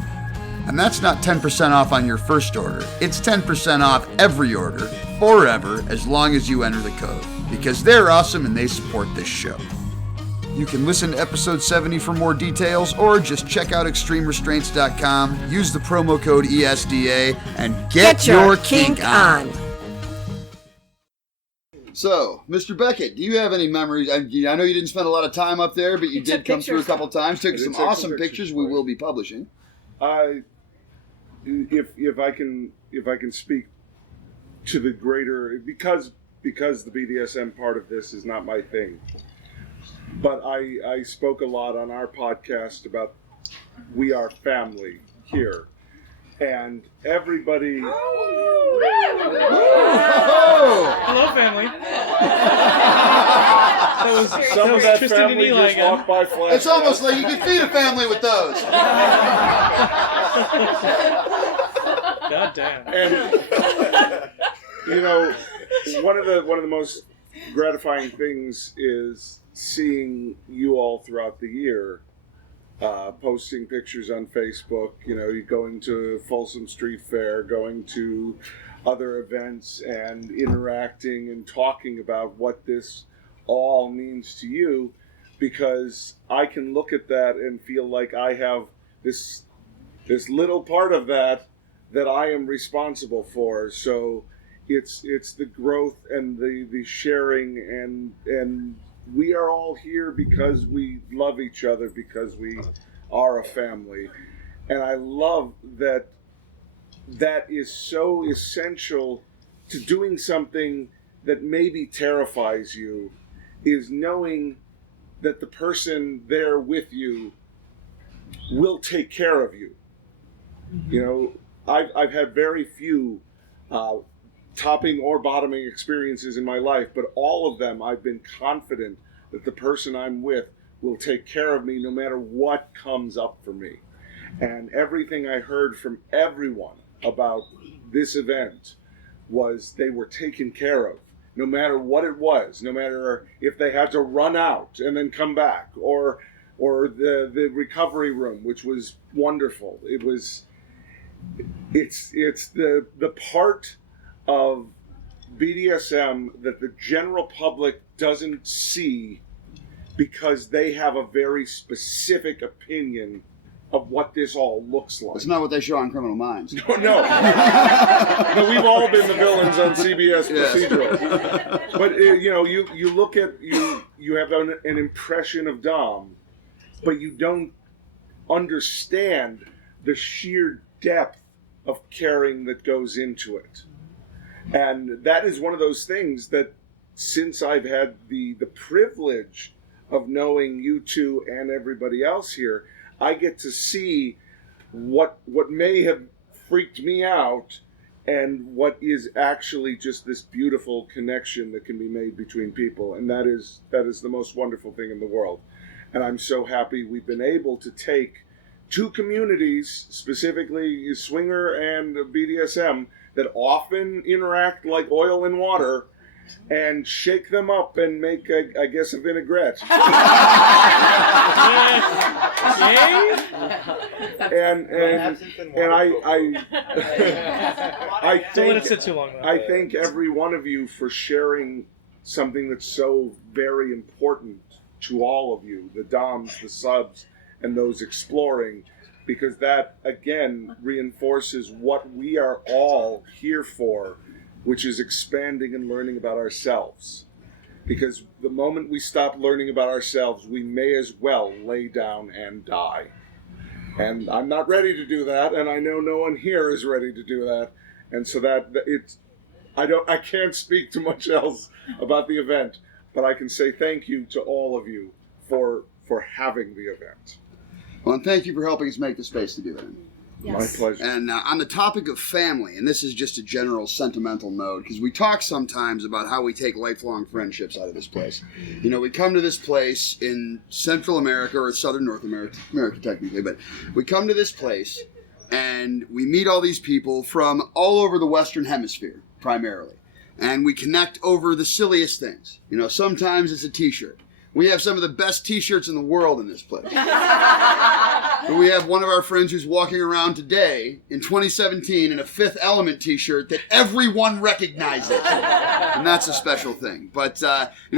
And that's not 10% off on your first order. It's 10% off every order, forever, as long as you enter the code. Because they're awesome and they support this show. You can listen to episode 70 for more details, or just check out ExtremeRestraints.com, use the promo code ESDA, and get your kink on. So, Mr. Beckett, do you have any memories? I know you didn't spend a lot of time up there, but you did come through a couple times. Took some awesome pictures we will be publishing. If I can speak to the greater, because the BDSM part of this is not my thing. But I spoke a lot on our podcast about we are family here. And everybody... Hello, family. Some of that Tristan family and Eli just again. walked by flash. It's almost like you can feed a family with those. God damn. And one of the most gratifying things is seeing you all throughout the year, posting pictures on Facebook, going to Folsom Street Fair, going to other events and interacting and talking about what this all means to you, because I can look at that and feel like I have this little part of that I am responsible for. So it's the growth and the sharing, and we are all here because we love each other, because we are a family. And I love that that is so essential to doing something that maybe terrifies you, is knowing that the person there with you will take care of you. You know, I've had very few topping or bottoming experiences in my life, but all of them I've been confident that the person I'm with will take care of me no matter what comes up for me. And everything I heard from everyone about this event was they were taken care of, no matter what it was, no matter if they had to run out and then come back, or the recovery room, which was wonderful. It's the part of BDSM that the general public doesn't see because they have a very specific opinion of what this all looks like. It's not what they show on Criminal Minds. No. No, we've all been the villains on CBS procedural. But you look at you have an impression of Dom, but you don't understand the sheer depth of caring that goes into it. And that is one of those things that, since I've had the privilege of knowing you two and everybody else here, I get to see what may have freaked me out and what is actually just this beautiful connection that can be made between people. And that is the most wonderful thing in the world. And I'm so happy we've been able to take two communities, specifically swinger and BDSM, that often interact like oil and water, and shake them up and make, I guess, a vinaigrette. I thank every one of you for sharing something that's so very important to all of you, the DOMs, the subs, and those exploring, because that, again, reinforces what we are all here for, which is expanding and learning about ourselves. Because the moment we stop learning about ourselves, we may as well lay down and die. And I'm not ready to do that, and I know no one here is ready to do that. And so I can't speak to much else about the event, but I can say thank you to all of you for having the event. Well, and thank you for helping us make the space to do that. Yes. My pleasure. And on the topic of family, and this is just a general sentimental note, because we talk sometimes about how we take lifelong friendships out of this place. You know, we come to this place in Central America, or Southern North America technically, but we come to this place and we meet all these people from all over the Western Hemisphere, primarily. And we connect over the silliest things. You know, sometimes it's a t-shirt. We have some of the best t-shirts in the world in this place. But we have one of our friends who's walking around today in 2017 in a Fifth Element t-shirt that everyone recognizes. And that's a special thing. But,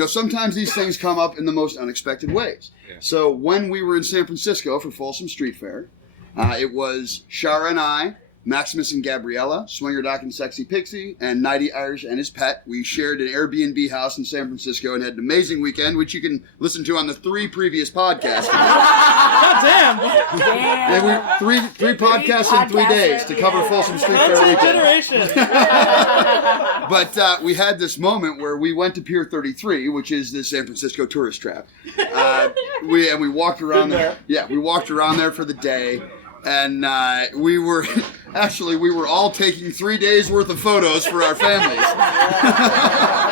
sometimes these things come up in the most unexpected ways. Yeah. So when we were in San Francisco for Folsom Street Fair, it was Shara and I, Maximus and Gabriella, Swingerdoc and Sexxypixie, and Knotty Irish and his pet. We shared an Airbnb house in San Francisco and had an amazing weekend, which you can listen to on the 3 previous podcasts. God damn! Yeah, three podcasts in 3 days to cover Folsom Street Fair weekend. But we had this moment where we went to Pier 33, which is the San Francisco tourist trap. We walked around there. Yeah, we walked around there for the day. And we were all taking 3 days worth of photos for our families.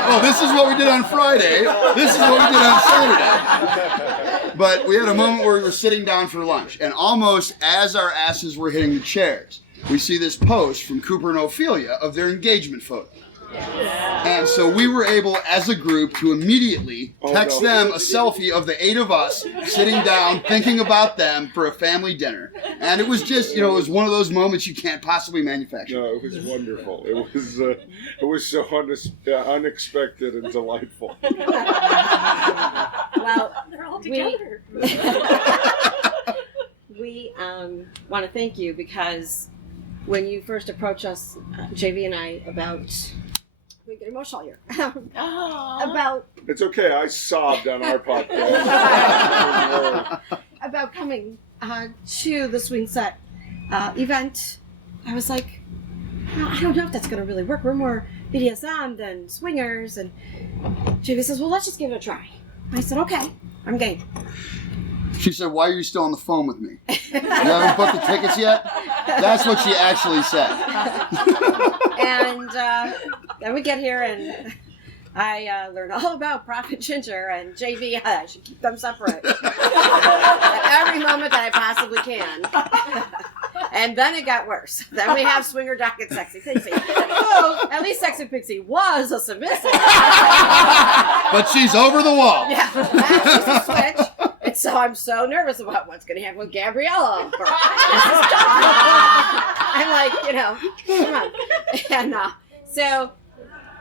Oh, this is what we did on Friday. This is what we did on Saturday. But we had a moment where we were sitting down for lunch, and almost as our asses were hitting the chairs, we see this post from Cooper and Ophilia of their engagement photo. And so we were able, as a group, to immediately text them a selfie of the 8 of us sitting down, thinking about them for a family dinner. And it was just, it was one of those moments you can't possibly manufacture. No, it was wonderful. It was so unexpected and delightful. Well, they're all together. We want to thank you because when you first approached us, JV and I, about... We get emotional here. About... It's okay, I sobbed on our podcast. About coming to the Swing Set event, I was like, I don't know if that's going to really work. We're more BDSM than swingers. And JV says, well, let's just give it a try. I said, okay, I'm game. She said, why are you still on the phone with me? You haven't booked the tickets yet? That's what she actually said. And then we get here and I learned all about Prophet Ginger and JV. I should keep them separate at every moment that I possibly can. And then it got worse. Then we have Swingerdoc Sexxypixie. Oh, at least Sexxypixie was a submissive. But she's over the wall. Yeah, she's a switch. And so I'm so nervous about what's going to happen with Gabriella. I'm like, come on. And so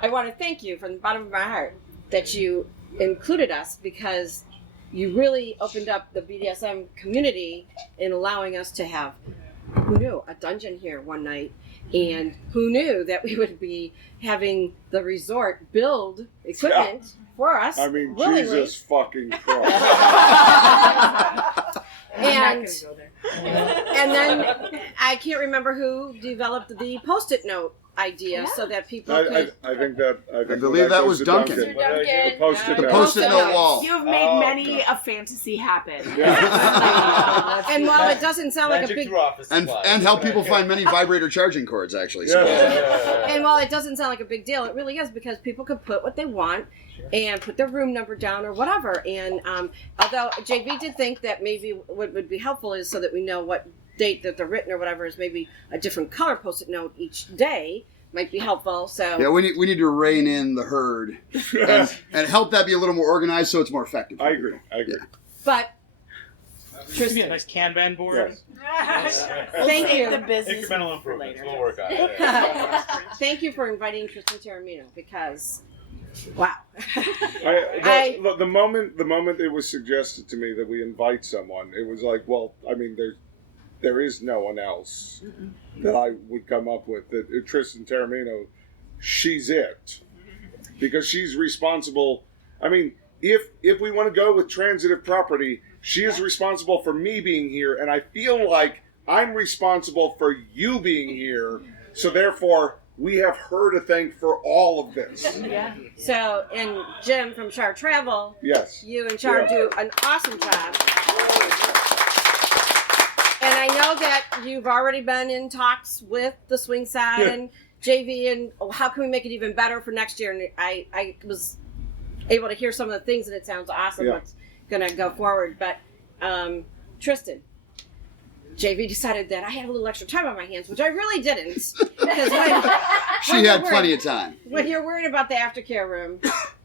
I want to thank you from the bottom of my heart that you included us, because you really opened up the BDSM community in allowing us to have, who knew, a dungeon here one night, and who knew that we would be having the resort build equipment for us. I mean, willingly. Jesus fucking Christ. And then I can't remember who developed the Post-it note idea so that people could. I believe that was goes to Duncan. The Post-it The note. Post-it note wall. You've made many a fantasy happen. And while it doesn't sound like a big, And help people find many vibrator charging cords, actually. So. and while it doesn't sound like a big deal, it really is, because people could put what they want and put their room number down or whatever. And although JV did think that maybe what would be helpful is so that we know what date that they're written or whatever, is maybe a different color Post-it note each day might be helpful. So Yeah, we need to rein in the herd and help that be a little more organized so it's more effective. I agree. But Should be a nice Kanban board. thank you. The business Incremental improvements. We'll work on it. Thank you for inviting Tristan Taormino, because wow. The moment it was suggested to me that we invite someone, it was like, well, I mean, there is no one else that I would come up with. That Tristan Taormino, she's it, because she's responsible. I mean, if we want to go with transitive property, she is responsible for me being here, and I feel like I'm responsible for you being here. So therefore, we have her to thank for all of this. Yeah. So, and Jim from Char Travel. Yes. You and Char do an awesome job. And I know that you've already been in talks with the swing side and JV, and how can we make it even better for next year? And I was able to hear some of the things, and it sounds awesome what's going to go forward. But Tristan, JV decided that I had a little extra time on my hands, which I really didn't. Because she had plenty of time. When you're worried about the aftercare room.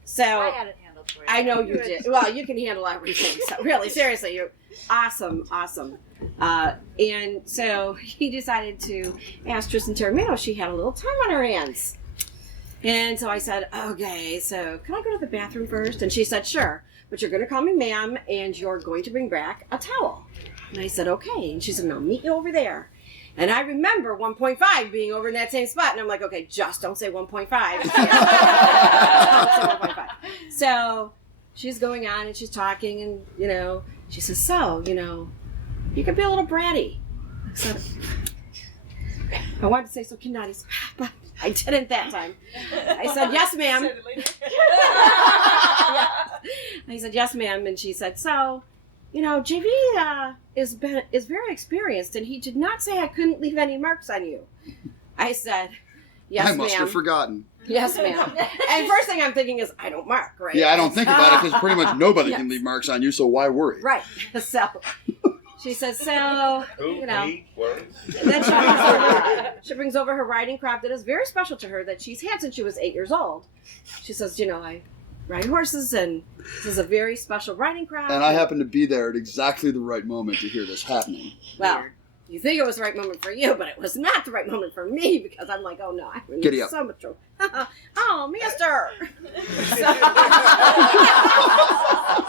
So I had it handled for you. I know you did. Well, you can handle everything. So really, seriously, you're awesome. And so he decided to ask Tristan Taormino. She had a little time on her hands. And so I said, okay, so can I go to the bathroom first? And she said, sure. But you're going to call me ma'am, and you're going to bring back a towel. And I said, okay. And she said, I'll meet you over there. And I remember 1.5 being over in that same spot. And I'm like, okay, just don't say 1.5. Don't say 1.5. So she's going on and she's talking, and, she says, so, you could be a little bratty. I said, I wanted to say, so can Knotty, but I didn't that time. I said, yes, ma'am. I said, yes, ma'am. And she said, so, JV is very experienced, and he did not say I couldn't leave any marks on you. I said, yes, ma'am. I must have forgotten. Yes, ma'am. And first thing I'm thinking is, I don't mark, right? Yeah, I don't think about it, because pretty much nobody can leave marks on you, so why worry? Right. So she says, so, Me? then she brings over her riding crop that is very special to her, that she's had since she was 8 years old. She says, I ride horses, and this is a very special riding crop. And I happen to be there at exactly the right moment to hear this happening. Well, you think it was the right moment for you, but it was not the right moment for me, because I'm like, oh no, I'm in Giddy up. so much trouble. Oh, mister.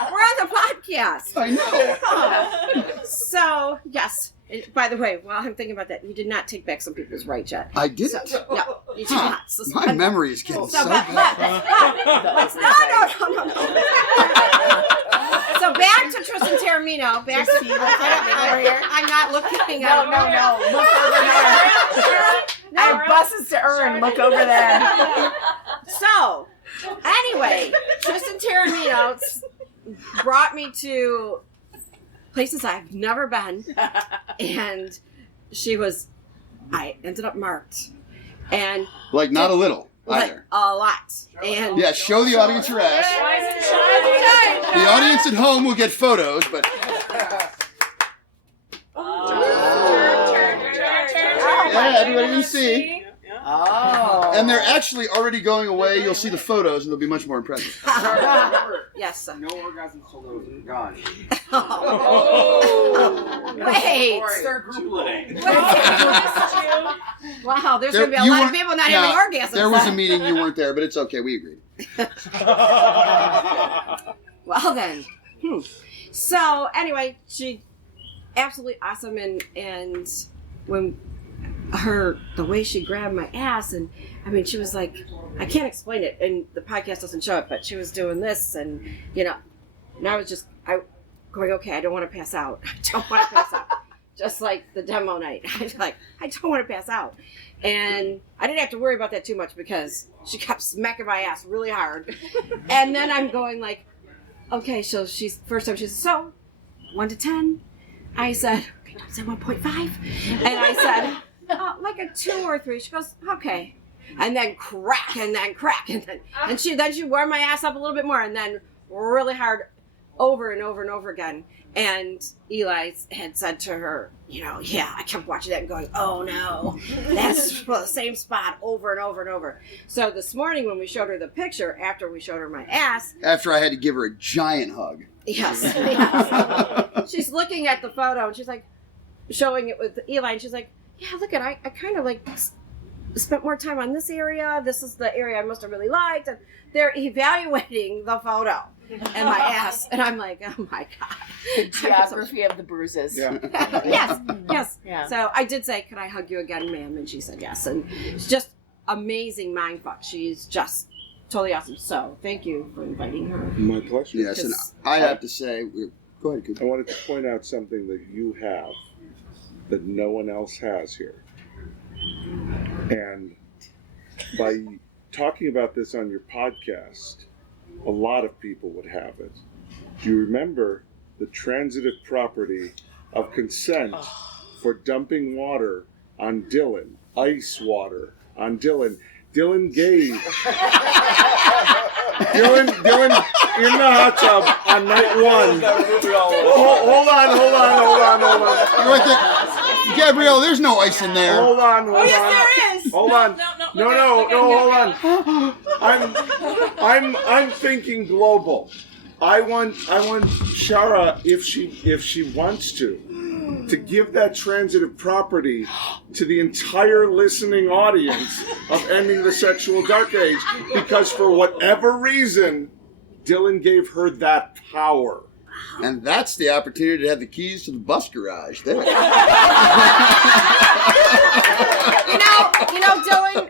We're on the podcast. I know. So, yes. And by the way, while I'm thinking about that, you did not take back some people's right yet. I didn't? So, no, you did not. So, My memory is getting so bad. No. So back to Tristan Taormino. Back to over here. I'm not looking. No. Look over there. No. I have buses to earn. Look over there. So, anyway, Tristan Taormino brought me to places I've never been, and I ended up marked. And Like not a little either. A lot. And Yeah, show the audience your ass. The audience at home will get photos, but yeah, everybody can see. Oh. And they're actually already going away. You'll see the photos, and they'll be much more impressive. Yes, sir. No orgasms till those are gone. Wait. Start group Wow, there's going to be a lot of people not having orgasms. There was a meeting, you weren't there, but it's okay. We agreed. Well then. So anyway, she absolutely awesome, and when the way she grabbed my ass, and I mean, she was like, I can't explain it, and the podcast doesn't show it, but she was doing this, and and I was just going, okay, I don't want to pass out. I don't want to pass out. Just like the demo night, I was like, I don't want to pass out, and I didn't have to worry about that too much because she kept smacking my ass really hard, and then I'm going like, okay, so first time she said, so 1 to 10. I said, okay, don't say 1.5, and I said, like a 2 or 3. She goes, okay, and then crack, and then crack, and then she wore my ass up a little bit more, and then really hard, over and over and over again. And Eli had said to her, yeah, I kept watching that and going, oh no, that's the same spot over and over and over. So this morning when we showed her the picture, after we showed her my ass. After I had to give her a giant hug. Yes. She's looking at the photo and she's like, showing it with Eli, and she's like, yeah, look at, I kind of like spent more time on this area. This is the area I must have really liked. And they're evaluating the photo and my ass. And I'm like, oh my God. The geography of the bruises. Yeah. Yes. Yeah. So I did say, can I hug you again, ma'am? And she said yes. And it's just amazing mindfuck. She's just totally awesome. So thank you for inviting her. My pleasure. Yes, and I have to say, go ahead, Coop. I wanted to point out something that you have that no one else has here. And by talking about this on your podcast, a lot of people would have it. Do you remember the transitive property of consent for dumping water on Dylan, ice water on Dylan? Dylan gave Dylan in the hot tub on night 1. Hold on. You're right there. Gabrielle, there's no ice in there. Hold on. There is. Hold on. No, Hold on. I'm thinking global. I want Shara, if she wants to give that transitive property to the entire listening audience of Ending the Sexual Dark Age, because for whatever reason, Dylan gave her that power. And that's the opportunity to have the keys to the bus garage there. Dylan,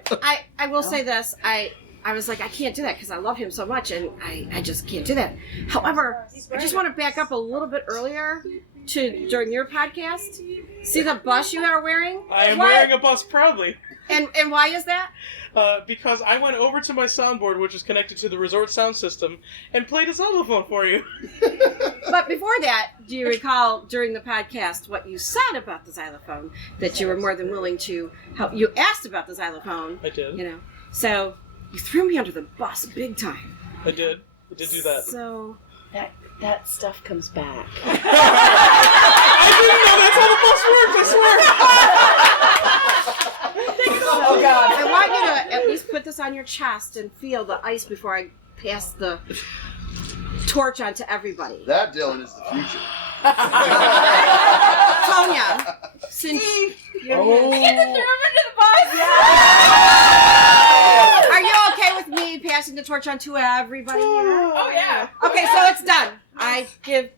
I will say this. I was like, I can't do that because I love him so much, and I just can't do that. However, I just want to back up a little bit earlier to during your podcast. See the bus you are wearing? I am wearing a bus proudly. And why is that? Because I went over to my soundboard, which is connected to the resort sound system, and played a xylophone for you. But before that, do you recall during the podcast what you said about the xylophone? That you were more than willing to help. You asked about the xylophone. I did. So you threw me under the bus big time. I did do that. So that stuff comes back. I didn't know that's how the bus works, I swear. Oh God! I want you to at least put this on your chest and feel the ice before I pass the torch on to everybody. That, Dylan, is the future. Tonya, since you're Are you okay with me passing the torch on to everybody here? Oh yeah. Okay, so it's done. I give.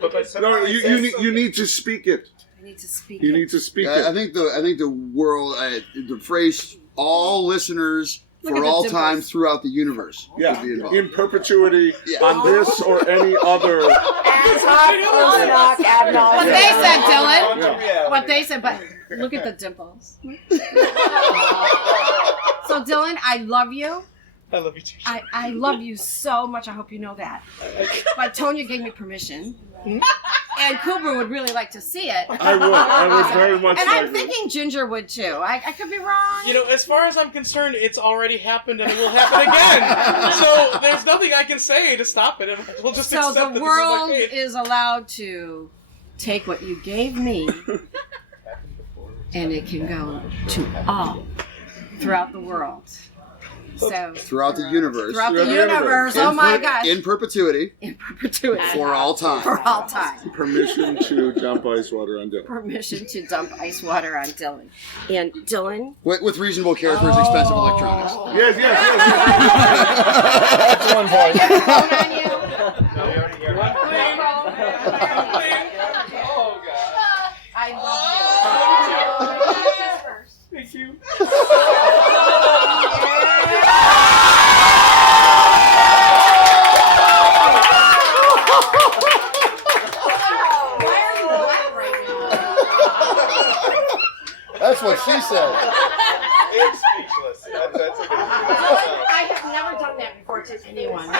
No, you need to speak it. I need to speak. You need to speak it. I think the world, the phrase "all listeners for all time throughout the universe. Yeah, to be involved. in perpetuity Yeah. on this or any other. What they said, Dylan. Yeah. What they said, but look at the dimples. So, Dylan, I love you. I love you too. I love you so much. I hope you know that. But Tonya gave me permission. And Cooper would really like to see it. I would very much And like I'm thinking Ginger would too. I could be wrong. You know, as far as I'm concerned, it's already happened and it will happen again. So there's nothing I can say to stop it. We'll just So accept that the this is world my fate. is allowed to take what you gave me, and it can go to all throughout the world. So Throughout the universe. Throughout the universe. Oh my gosh. In perpetuity. In perpetuity. For all time. For all time. Permission to dump ice water on Dylan. Permission to dump ice water on Dylan. And Dylan. With reasonable care for his expensive electronics. Yes. That's one point. I love you. Thank you. That's what she said. It's speechless. That's a good I have never done that before to anyone. Your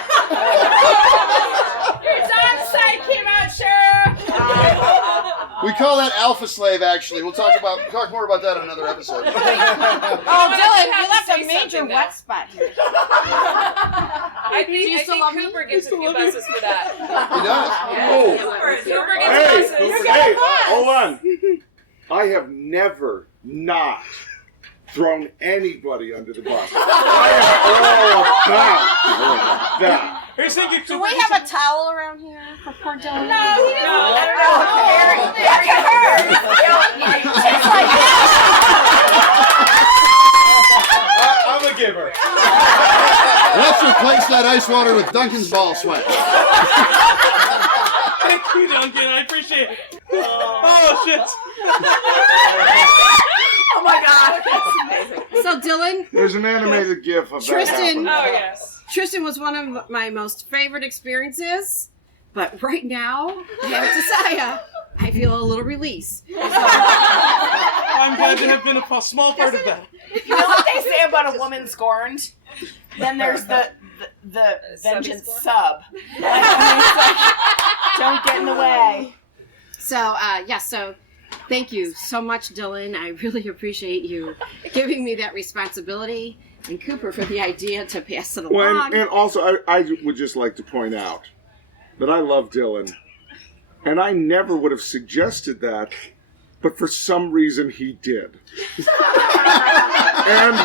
dog side came out, Sheriff. We call that alpha slave, actually. We'll talk more about that in another episode. Oh, Dylan, you left a major wet spot here. I Do you still love me? Cooper gets a few buses for that. He does? Cooper gets buses. Hey, hold on. I have never not thrown anybody under the bus. I am all about that. Here's thinking, Do we have a towel around here for poor Dylan? No, he doesn't. Look at her. She's like, I'm a giver. Let's replace that ice water with Duncan's ball sweat. Thank you, Duncan. I appreciate it. Oh, shit. Oh my god, that's amazing. So Dylan, There's an animated gif of that. Tristan. happening. Oh, yes. Tristan was one of my most favorite experiences, but right now, damn it to Saya, I feel a little release. I'm glad to have been a small part of that. You know what they say about a woman scorned? Then there's the vengeance sub. Don't get in the way. So, so thank you so much, Dylan. I really appreciate you giving me that responsibility, and Cooper for the idea to pass it along. Well, and also, I would just like to point out that I love Dylan, and I never would have suggested that, but for some reason he did. And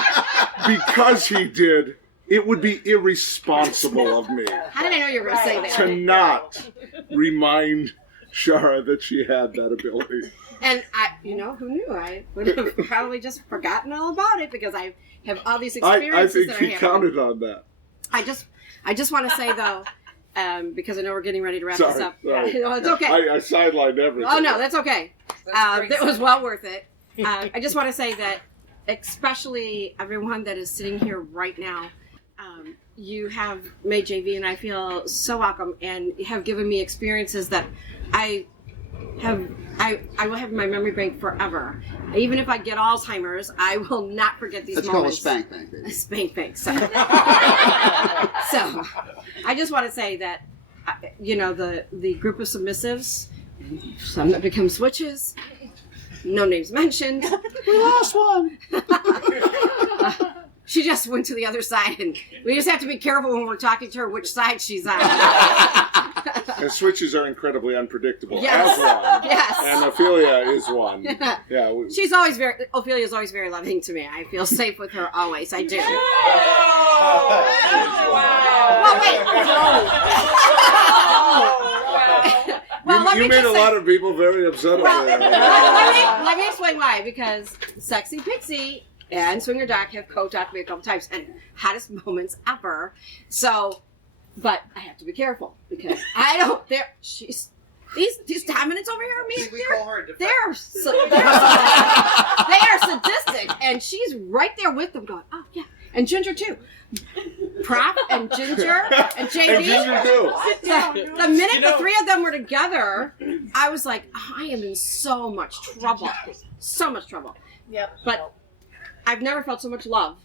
because he did, it would be irresponsible of me How did I know you were going to say that? to not remind Shara that she had that ability. And who knew? I would have probably just forgotten all about it because I have all these experiences I think that he I have. counted on that. I just want to say though, because I know we're getting ready to wrap this up. Sorry. No, it's okay. I sidelined everything. Oh no, that's okay. That was well worth it. I just want to say that, especially everyone that is sitting here right now, you have made JV, and I feel so welcome, and have given me experiences that I will have in my memory bank forever. Even if I get Alzheimer's, I will not forget these moments. That's called a spank bank, baby. A spank bank. So, I just want to say that, the group of submissives, some that become switches, no names mentioned. We lost one. She just went to the other side, and we just have to be careful when we're talking to her which side she's on. And switches are incredibly unpredictable. Yes. As one. Yes. And Ophilia is one. Yeah. She's Ophilia's always very loving to me. I feel safe with her always. I do. You made a lot of people very upset over that. Let me explain why. Because Sexxypixie and Swingerdoc have co-talked me a couple times, and hottest moments ever. So, but I have to be careful because I don't. These dominants over here, they are sadistic, and she's right there with them, going, "Oh yeah, And Ginger too. Prop and Ginger and JD. And Ginger too. The minute the three of them were together, I was like, oh, I am in so much trouble. So much trouble. Yep. But I've never felt so much love.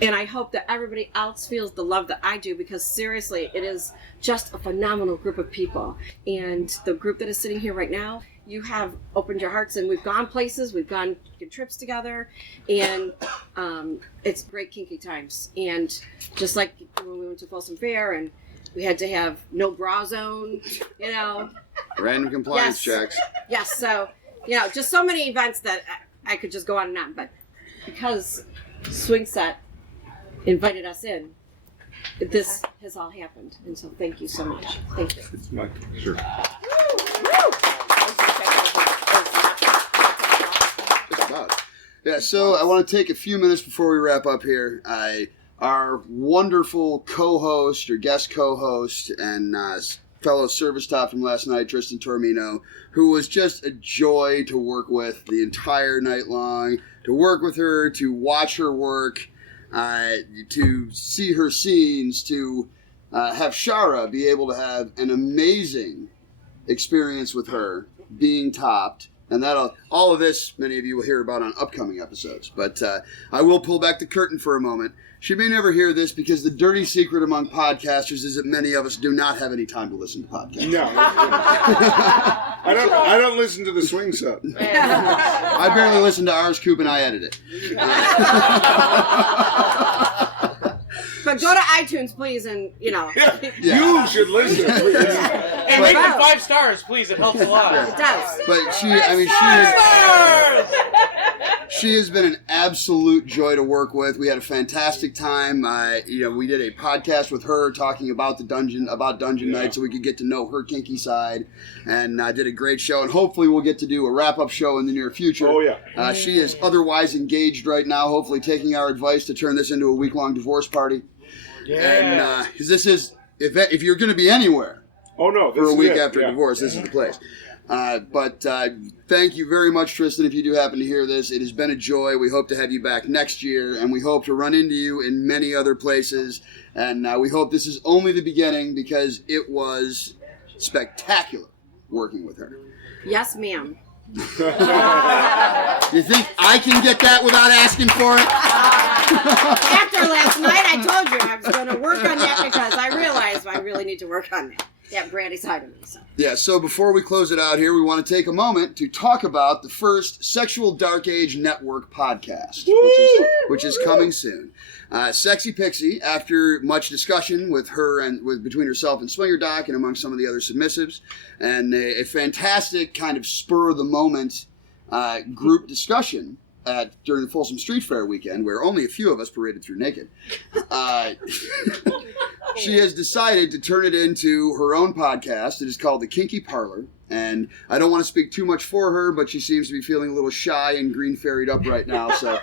And I hope that everybody else feels the love that I do, because seriously, it is just a phenomenal group of people. And the group that is sitting here right now, you have opened your hearts, and we've gone places, we've gone trips together, and it's great kinky times. And just like when we went to Folsom Fair and we had to have no bra zone, you know. Random compliance Yes. checks. Yes, so, you know, just so many events that I could just go on and on. But because Swing Set invited us in, this has all happened. And so thank you so much. Thank you. It's my sure. Just about. Yeah, so I want to take a few minutes before we wrap up here. Our wonderful co-host or guest co-host and fellow service top from last night, Tristan Taormino, who was just a joy to work with the entire night long, to work with her, to watch her work, to see her scenes, to have Shara be able to have an amazing experience with her being topped. And all of this, many of you will hear about on upcoming episodes. But I will pull back the curtain for a moment. She may never hear this, because the dirty secret among podcasters is that many of us do not have any time to listen to podcasts. No. I don't listen to the Swing Set. I barely listen to ours, Coop, and I edit it. But go to iTunes, please, and, you know. You should listen. And rate them 5 stars, please. It helps a lot. It does. But she has been an absolute joy to work with. We had a fantastic time. We did a podcast with her talking about dungeon night, so we could get to know her kinky side, and did a great show. And hopefully we'll get to do a wrap-up show in the near future. Oh yeah. She is otherwise engaged right now, hopefully taking our advice to turn this into a week-long divorce party. Yeah. And this is, if you're going to be anywhere, oh no, for a week after a divorce, this is the place. But thank you very much, Tristan, if you do happen to hear this. It has been a joy. We hope to have you back next year, and we hope to run into you in many other places. And we hope this is only the beginning, because it was spectacular working with her. Yes, ma'am. You think I can get that without asking for it? After last night, I told you I was going to work on that, because I realized I really need to work on that brandy side of me. So. Yeah, so before we close it out here, we want to take a moment to talk about the first Sexual Dark Age Network podcast, which is coming soon. Sexxypixie, after much discussion with her and between herself and Swingerdoc and among some of the other submissives, and a fantastic kind of spur of the moment group discussion during the Folsom Street Fair weekend, where only a few of us paraded through naked. She has decided to turn it into her own podcast. It is called The Kinky Parlor. And I don't want to speak too much for her, but she seems to be feeling a little shy and green fairied up right now. So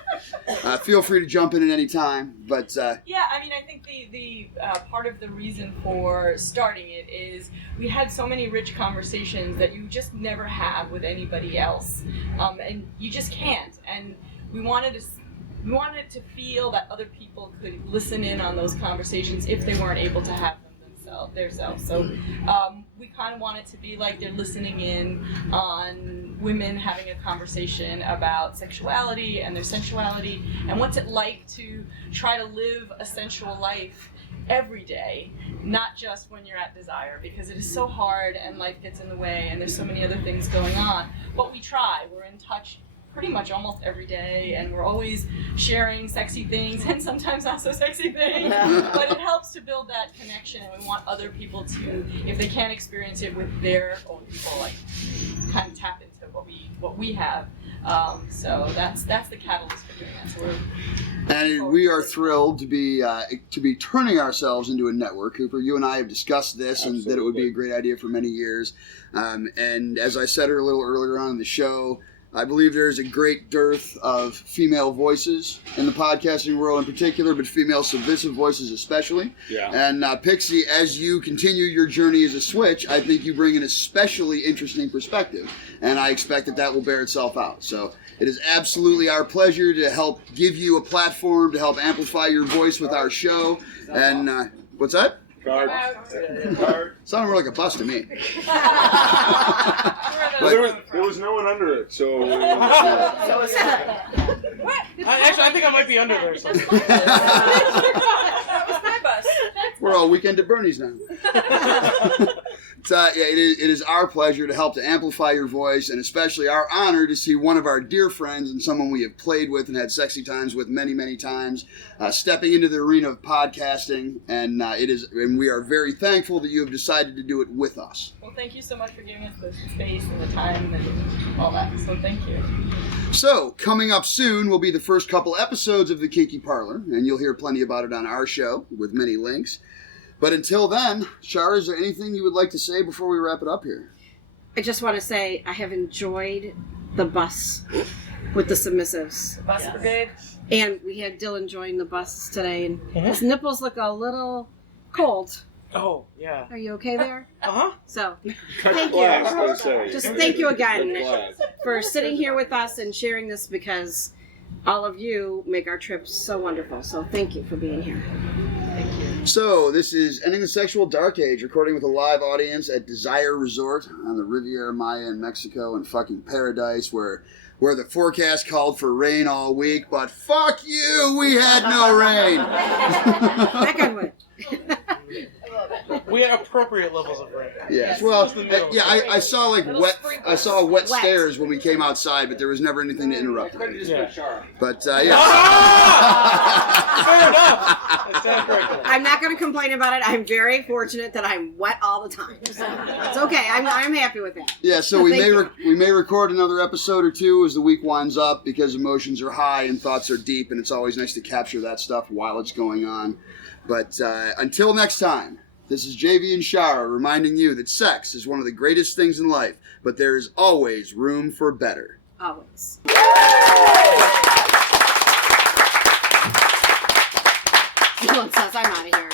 feel free to jump in at any time. But yeah, I mean, I think the part of the reason for starting it is we had so many rich conversations that you just never have with anybody else, and you just can't. And we wanted to feel that other people could listen in on those conversations if they weren't able to have them themselves. So we kind of want it to be like they're listening in on women having a conversation about sexuality and their sensuality and what's it like to try to live a sensual life every day, not just when you're at desire, because it is so hard and life gets in the way and there's so many other things going on. But we try. We're in touch pretty much almost every day, and we're always sharing sexy things and sometimes not so sexy things, but it helps to build that connection, and we want other people to, if they can't experience it with their own people, like kind of tap into what we have. So that's the catalyst for doing that. So and we are thrilled to be turning ourselves into a network. Cooper, you and I have discussed this, and that it would be a great idea for many years. And as I said a little earlier on in the show, I believe there is a great dearth of female voices in the podcasting world in particular, but female submissive voices especially. Yeah. And Pixie, as you continue your journey as a switch, I think you bring an especially interesting perspective, and I expect that that will bear itself out. So it is absolutely our pleasure to help give you a platform to help amplify your voice with our show. And what's that? Card. Sounded more like a bus to me. Well, there was no one under it, so. Actually, I think I might be under there. So. We're all weekend at Bernie's now. It is our pleasure to help to amplify your voice, and especially our honor to see one of our dear friends and someone we have played with and had sexy times with many, many times, stepping into the arena of podcasting, and we are very thankful that you have decided to do it with us. Well, thank you so much for giving us the space and the time and all that. So thank you. So, coming up soon will be the first couple episodes of the Kinky Parlor, and you'll hear plenty about it on our show with many links. But until then, Shar, is there anything you would like to say before we wrap it up here? I just want to say I have enjoyed the bus with the submissives. Bus brigade. And we had Dylan join the bus today, and his nipples look a little cold. Oh, yeah. Are you okay there? Uh-huh. So, Cut thank class, you. they say. Just thank you again Cut class. for sitting here with us and sharing this, because all of you make our trips so wonderful. So thank you for being here. So, this is Ending the Sexual Dark Age, recording with a live audience at Desire Resort on the Riviera Maya in Mexico in fucking paradise, where the forecast called for rain all week, but fuck you, we had no rain. That good one. We had appropriate levels of rain. Yes, well, I saw wet stairs when we came outside, but there was never anything to interrupt it. Yeah. But yeah. Fair enough. I'm not going to complain about it. I'm very fortunate that I'm wet all the time. So it's okay. I'm happy with that. Yeah, so we Thank may record another episode or two as the week winds up, because emotions are high and thoughts are deep, and it's always nice to capture that stuff while it's going on. But until next time, this is JV and Shara reminding you that sex is one of the greatest things in life, but there is always room for better. Always. Dylan says I'm out of here.